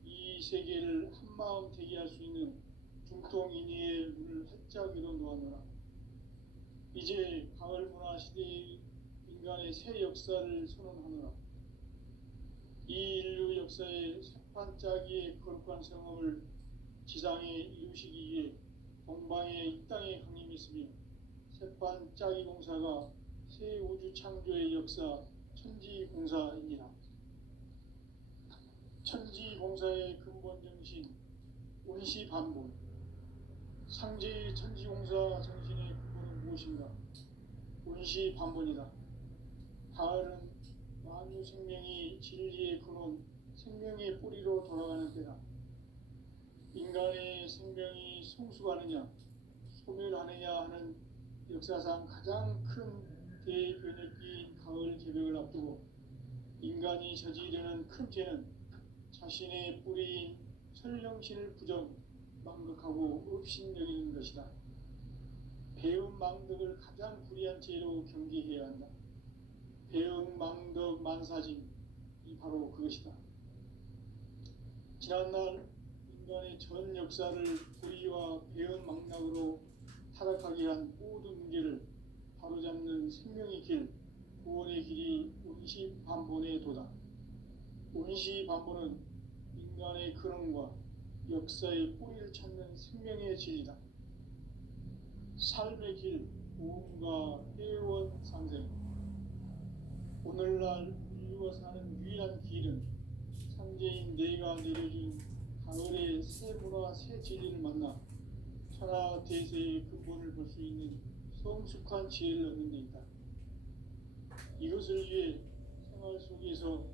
이 세계를 한마음 되게 할 수 있는 중통인의의 문을 활짝 열어 놓았노라. 이제 가을 문화 시대의 인간의 새 역사를 선언하노라. 이 인류 역사의 새판짜기의 거룩한 성업을 지상에 이루시기 위해 동방의 이 땅에 강림했으며 새판짜기 공사가 새 우주 창조의 역사 천지공사이니라. 천지공사의 근본 정신 온시반본, 상제의 천지공사 정신의 근본은 무엇인가? 온시반본이다. 가을은 만유 생명이 진리의 근원, 생명의 뿌리로 돌아가는 때다. 인간의 생명이 성숙하느냐, 소멸하느냐 하는 역사상 가장 큰 대변혁기인 가을 개벽을 앞두고 인간이 저지르는 큰 죄는 자신의 뿌리인 설령신을 부정, 망극하고 업신여기는 것이다. 배움 망덕을 가장 불의한 죄로 경계해야 한다. 배움 망덕 만사짐이 바로 그것이다. 지난날 인간의 전 역사를 불의와 배움 망락으로 타락하게 한 모든 문제를 바로잡는 생명의 길, 구원의 길이 온시반본의 도다. 온시반본은 인간의 근원과 역사의 뿌리를 찾는 생명의 진리다. 삶의 길, 보험과 회원 상생. 오늘날 인류가 사는 유일한 길은 상제인 내가 내려준 가을의 새 문화, 새 진리를 만나 천하 대세의 근본을 볼 수 있는 성숙한 지혜를 얻는 데 있다. 이것을 위해 생활 속에서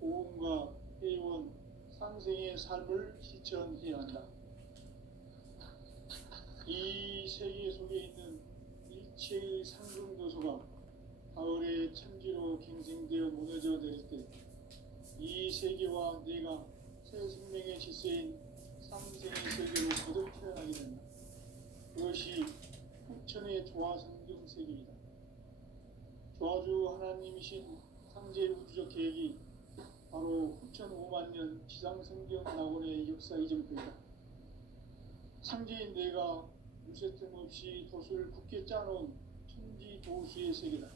보험과 회원, 상생의 삶을 실천해야 한다. 이 세계 속에 있는 일체의 상승도소가 가을의 천지로 갱생되어 무너져 내릴 때 이 세계와 내가 새 생명의 질서인 상생의 세계로 거듭 태어나게 된다. 그것이 후천의 조화성경 세계이다. 조화주 하나님이신 상제 우주적 계획이 바로 후천 5만 년 지상성경 낙원의 역사 이정표이다. 상제인 내가 무쇠 틈 없이 도수를 굳게 짜놓은 천지 도수의 세계다.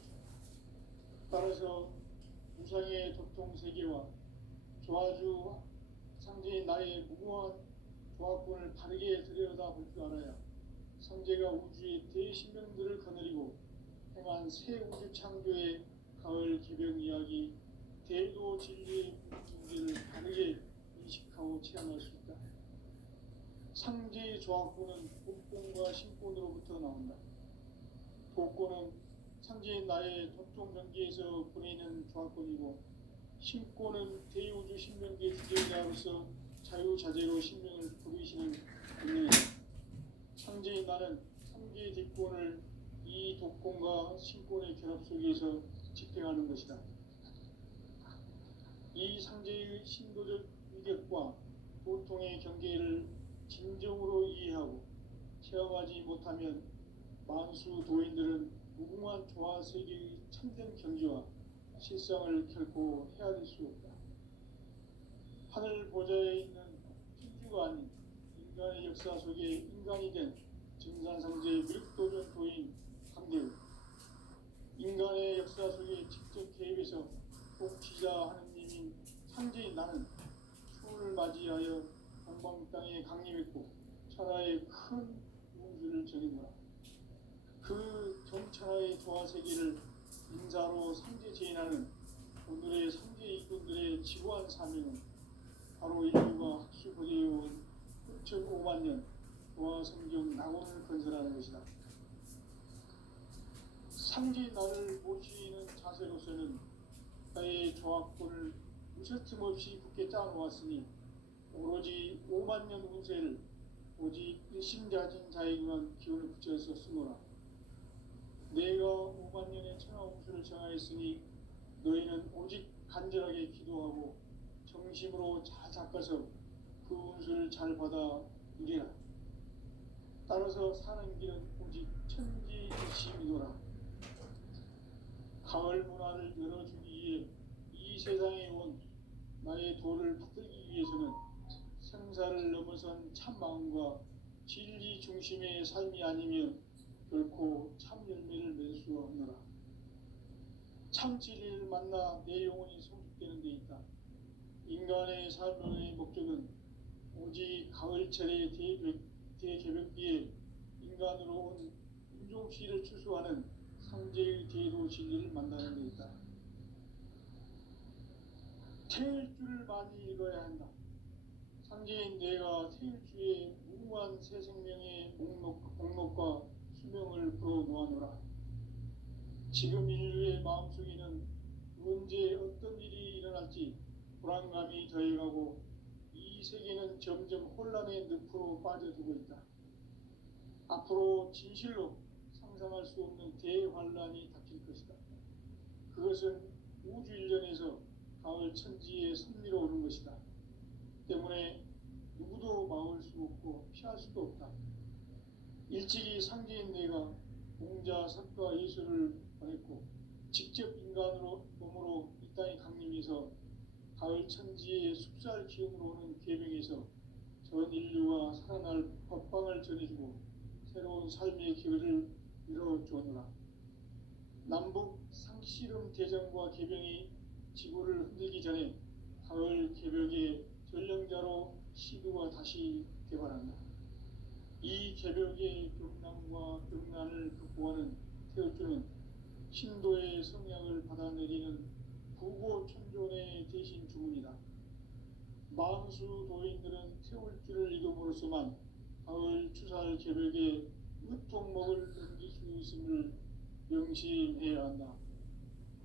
따라서 무상의 도통 세계와 조화주 상제인 나의 무궁한 조합권을 바르게 들여다볼 줄 알아야 상제가 우주의 대신명들을 거느리고 행한 새 우주 창조의 가을 개벽 이야기, 대도 진리의 문제를 바르게 인식하고 체험할 수 있다. 상제의 조합권은 복권과 신권으로부터 나온다. 복권은 상제인 나의 도통 경계에서 보내는 조합권이고, 신권은 대우주 신명계 주제자로서 자유자재로 신명을 부르시는 권능이다. 상제인 나는 상계 뒷권을 이 독권과 신권의 결합 속에서 집행하는 것이다. 이 상제의 신도적 위력과 보통의 경계를 진정으로 이해하고 체험하지 못하면 만수 도인들은 무궁한 조화 세계의 참된 경지와 실상을 결코 헤아릴 수 없다. 하늘 보좌에 있는 천주가 아닌 인간의 역사 속에 인간이 된 증산상제의 밀도전 도인 강대우, 인간의 역사 속에 직접 개입해서 통치자 하느님인 상제인 나는 추운을 맞이하여 동방 땅에 강림했고 천하의 큰 운수를 정했노라. 그 정천하의 조화 세계를 인사로 상제 제인하는 오늘의 상제 이군들의 지구한 사명은 바로 인류가 학수고대해온 6,500만 년 조화 성경 낙원을 건설하는 것이다. 상제 나를 모시는 자세로서는 나의 조합권을 무쇠틈 없이 굳게 짜놓았으니 오로지 5만 년 운세를 오직 일심자진 자에게만 기운을 붙여서 쓰노라. 내가 5만 년의 천하 운수를 정하였으니 너희는 오직 간절하게 기도하고 정심으로 잘 닦아서 그 운수를 잘 받아 누리라. 따라서 사는 길은 오직 천지일심이노라. 가을 문화를 열어주기 위해 이 세상에 온 나의 도를 붙들기 위해서는 생사를 넘어선 참 마음과 진리 중심의 삶이 아니면 결코 참 열매를 맺을 수 없노라. 참 진리를 만나 내 영혼이 성숙되는 데 있다. 인간의 삶의 목적은 오직 가을철의 대개벽기에 인간으로 온 인종시를 추수하는 상제의 대도 진리를 만나는 데 있다. 태일주를 많이 읽어야 한다. 상제인 내가 태일주의 무궁한 새 생명의 목록과 수명을 풀어놓아노라. 지금 인류의 마음속에는 언제 어떤 일이 일어날지 불안감이 더해가고 이 세계는 점점 혼란의 늪으로 빠져들고 있다. 앞으로 진실로 상상할 수 없는 대환란이 닥칠 것이다. 그것은 우주 일련에서 가을 천지에 선미로 오는 것이다. 때문에 누구도 막을 수 없고 피할 수도 없다. 일찍이 상제인 내가 공자, 석가, 예수를 보냈고 직접 인간으로 몸으로 이 땅에 강림해서 가을 천지의 숲살 기운으로 오는 계명에서 전 인류가 살아날 법방을 전해주고 새로운 삶의 기회를 열어주었노라. 남북 상씨름 대전과 계병이 지구를 흔들기 전에 가을 개벽의 전령자로 시도가 다시 개발한다. 이 개벽의 격난과 격난을 극복하는 태울주는 신도의 성향을 받아내리는 부고천존의 대신 주문이다. 만수 도인들은 태울주를 읽음으로써만 가을 추살 개벽의 으통목을 넘길 수 있음을 명심해야 한다.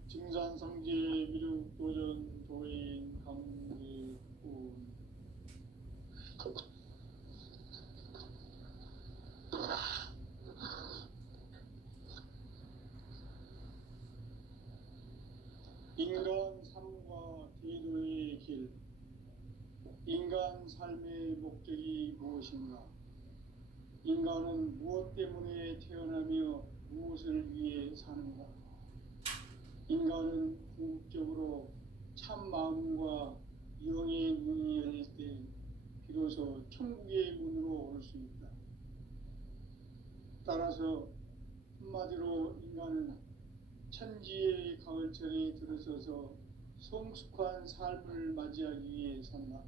증산상제 미륵도전 도인 강대군. 인간 삶과 대도의 길. 인간 삶의 목적이 무엇인가? 인간은 무엇 때문에 태어나며 무엇을 위해 사는가? 인간은 궁극적으로 참 마음과 영의 문이 열릴 때 비로소 천국의 문으로 올 수 있다. 따라서 한마디로 인간은 천지의 가을철에 들어서서 성숙한 삶을 맞이하기 위해 산다.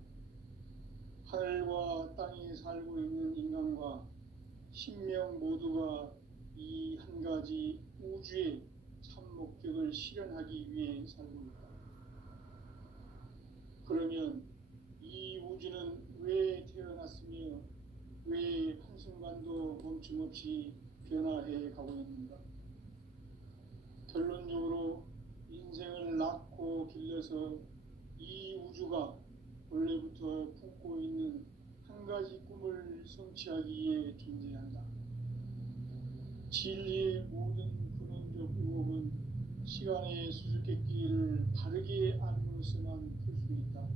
하늘과 땅에 살고 있는 인간과 신명 모두가 이 한 가지 우주의 참 목적을 실현하기 위해 살고 있다. 그러면 이 우주는 왜 태어났으며 왜 한순간도 멈춤없이 변화해 가고 있는가? 이어서 이 우주가 원래부터 품고 있는 한 가지 꿈을 성취하기 위해 존재한다. 진리의 모든 근원적 유혹은 시간의 수수께끼를 바르게 알므로서만 풀 수 있다.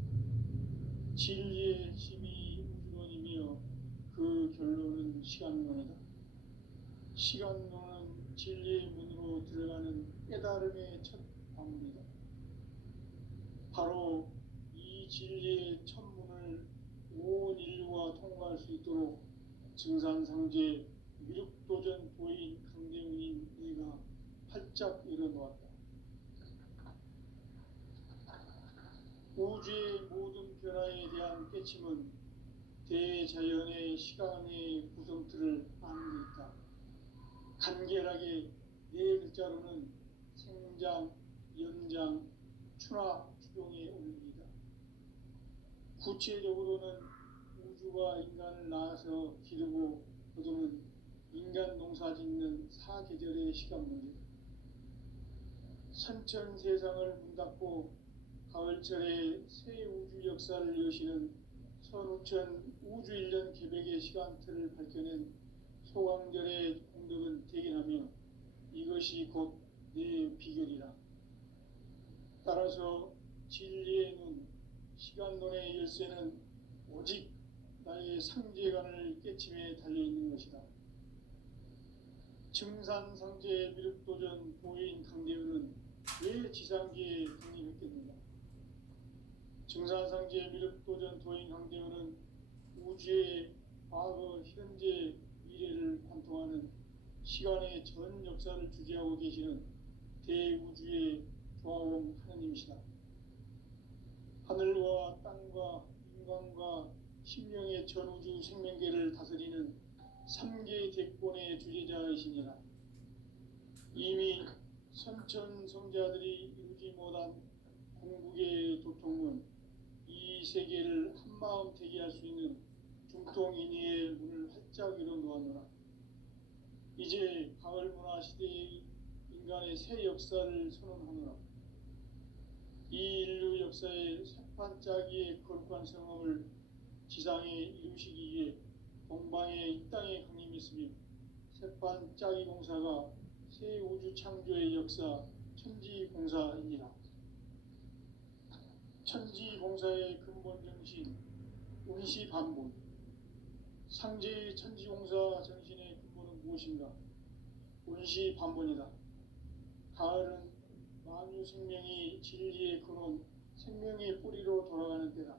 진리의 핵심이 우주론이며 그 결론은 시간론이다. 시간론은 진리의 문으로 들어가는 깨달음의 첫 방문이다. 바로 이 진리의 첫 문을 온 인류가 통과할 수 있도록 증산상제 미륵도전 도인 강대문인 내가 활짝 열어놓았다. 우주의 모든 변화에 대한 깨침은 대자연의 시간의 구성틀을 아는 데 있다. 간결하게 네 글자로는 생장, 연장, 추나 추동에 올립니다. 구체적으로는 우주가 인간을 낳아서 기르고 거두는 인간 농사 짓는 사계절의 시간 문제, 선천 세상을 문 닫고 가을철에 새 우주 역사를 여시는 선우천 우주 1년 계백의 시간틀을 밝혀낸 소강절의 공덕은 대견하며 이것이 곧 내 비결이라. 따라서 진리의 눈, 시간론의 열쇠는 오직 나의 상제관을 깨침에 달려있는 것이다. 증산상제 미륵도전 도인 강대현은 왜 지상계에 독립했겠는가? 증산상제 미륵도전 도인 강대현은 우주의 과거, 현재, 미래를 관통하는 시간의 전 역사를 주재하고 계시는 대우주의 조화원 하느님이시다. 하늘과 땅과 인간과 심령의 전우주 생명계를 다스리는 3개 대권의 주제자이시니라. 이미 선천성자들이 이루지 못한 궁극의 도통은 이 세계를 한마음 되게 할 수 있는 중통인의의 문을 활짝 열어놓았노라. 이제 가을 문화 시대의 인간의 새 역사를 선언하노라. 이 인류 역사의 새판짜기의 거룩한 성업을 지상에 이루시기 위해 동방에 이 땅에 강림했으며 새판짜기 공사가 새 우주 창조의 역사 천지공사이니라. 천지공사의 근본 정신 운시반본, 상제의 천지공사 정신의 근본은 무엇인가? 운시반본이다. 가을은 만유 생명이 진리의 근원, 생명의 뿌리로 돌아가는 때다.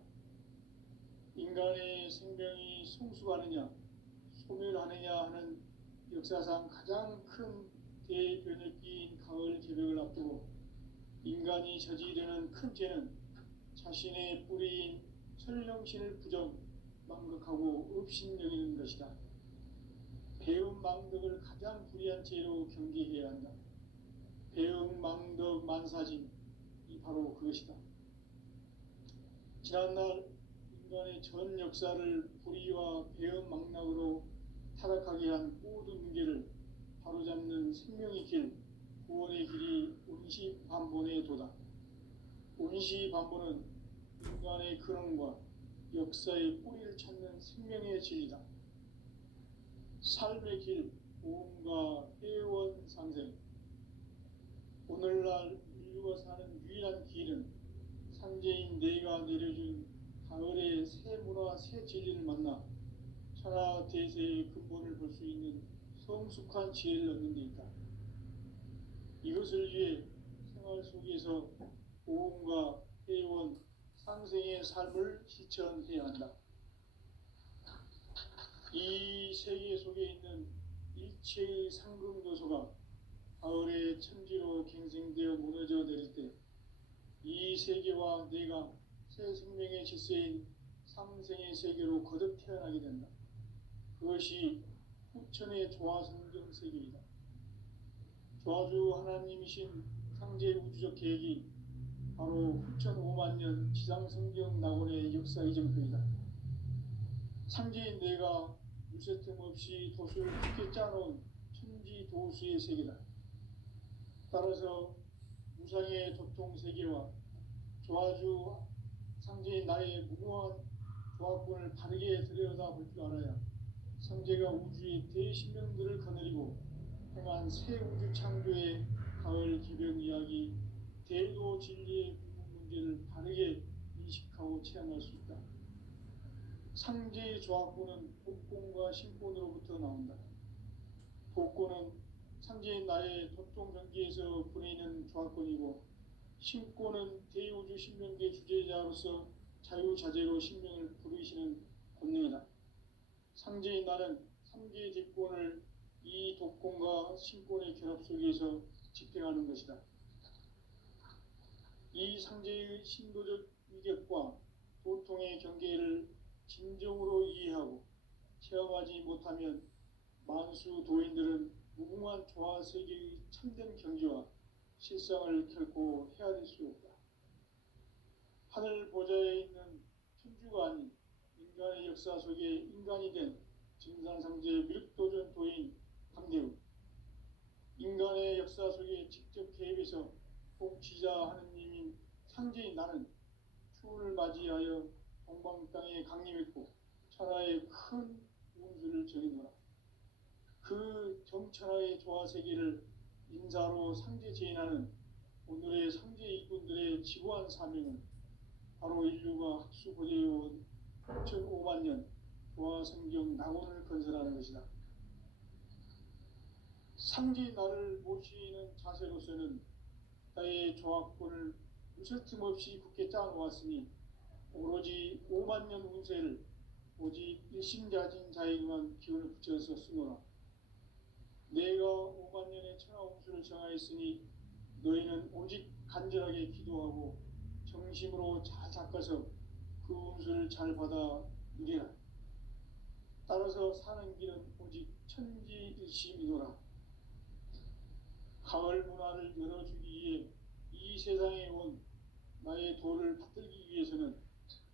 인간의 생명이 성숙하느냐, 소멸하느냐 하는 역사상 가장 큰 대변혁기인 가을 개벽을 앞두고 인간이 저지르는 큰 죄는 자신의 뿌리인 설령신을 부정, 망극하고 업신여기는 것이다. 배음 망덕을 가장 불의한 죄로 경계해야 한다. 배음 망덕 만사진, 이 바로 그것이다. 지난날 인간의 전 역사를 불의와 배음 망락으로 타락하게 한 모든 문제를 바로잡는 생명의 길, 구원의 길이 운시반본의 도다. 운시반본은 인간의 근원과 역사의 뿌리를 찾는 생명의 진리다. 삶의 길, 보험과 회원상생. 오늘날 인류가 사는 유일한 길은 상제인 내가 내려준 가을의 새 문화, 새 진리를 만나 천하 대세의 근본을 볼 수 있는 성숙한 지혜를 얻는 데 있다. 이것을 위해 생활 속에서 보험과 회원, 상생의 삶을 실천해야 한다. 이 세계 속에 있는 일체의 상금 요소가 가을의 천지로 갱생되어 무너져 내릴 때 이 세계와 내가 새 생명의 질서인 상생의 세계로 거듭 태어나게 된다. 그것이 후천의 조화성경 세계이다. 조화주 하나님이신 상제 우주적 계획이 바로 후천 5만 년 지상성경 낙원의 역사 이정표이다. 상제인 내가 유세틈 없이 도수를 깊게 짜놓은 천지 도수의 세계다. 따라서 무상의 도통 세계와 조아주 상제인 나의 무궁한 조합권을 바르게 들여다볼 줄 알아야 성제가 우주의 대신명들을 거느리고 행한 새 우주 창조의 가을 기변 이야기, 대도 진리의 궁극 문제를 바르게 인식하고 체험할 수 있다. 상제의 조합권은 복권과 신권으로부터 나온다. 복권은 상제인 나의 도통 경기에서 부리는 조합권이고, 신권은 대우주 신명계 주제자로서 자유자재로 신명을 부르시는 권능이다. 상제인 나는 삼계의 직권을 이 독권과 신권의 결합 속에서 집행하는 것이다. 이 상제의 신도적 위격과 도통의 경계를 진정으로 이해하고 체험하지 못하면 만수 도인들은 무궁한 조화 세계의 참된 경지와 실상을 결코 헤아릴 수 없다. 하늘 보좌에 있는 천주가 아닌 인간의 역사 속에 인간이 된 증산상제 밀도전 도인 강대우, 인간의 역사 속에 직접 개입해서 통치자 하느님인 상제인 나는 추운을 맞이하여 동방 땅에 강림했고 천하의 큰 운수를 정해놓아 그 정천하의 조화세계를 인사로 상제 제인하는 오늘의 상제 이군들의 지구한 사명은 바로 인류가 학수고대해온 6,500만 년 조화성경 낙원을 건설하는 것이다. 상제인 나를 모시는 자세로서는 나의 조합권을 무슨 틈없이 굳게 짜놓았으니 오로지 5만 년 운세를 오직 일심가진 자에게만 기운을 붙여서 쓰노라. 내가 5만 년의 천하운수를 정하였으니 너희는 오직 간절하게 기도하고 정심으로 잘 닦아서 그 운수를 잘 받아 누리라. 따라서 사는 길은 오직 천지일심이노라. 가을 문화를 열어주기 위해 이 세상에 온 나의 도를 붙들기 위해서는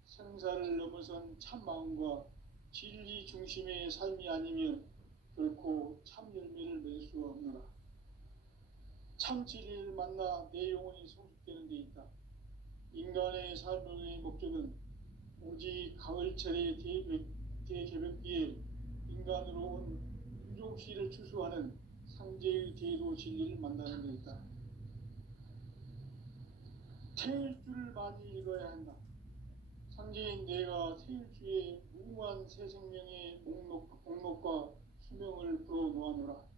생사를 넘어선 참 마음과 진리 중심의 삶이 아니면 결코 참 열매를 맺을 수 없노라. 참 진리를 만나 내 영혼이 성숙되는 데 있다. 인간의 삶의 목적은 오직 가을철의 대개벽기에 인간으로 온 유종씨를 추수하는 상제의 대도 진리를 만나는 데 있다. 태일주를 많이 읽어야 한다. 상제인 내가 태일주의 무궁한 새 생명의 목록과 수명을 불어 놓아노라.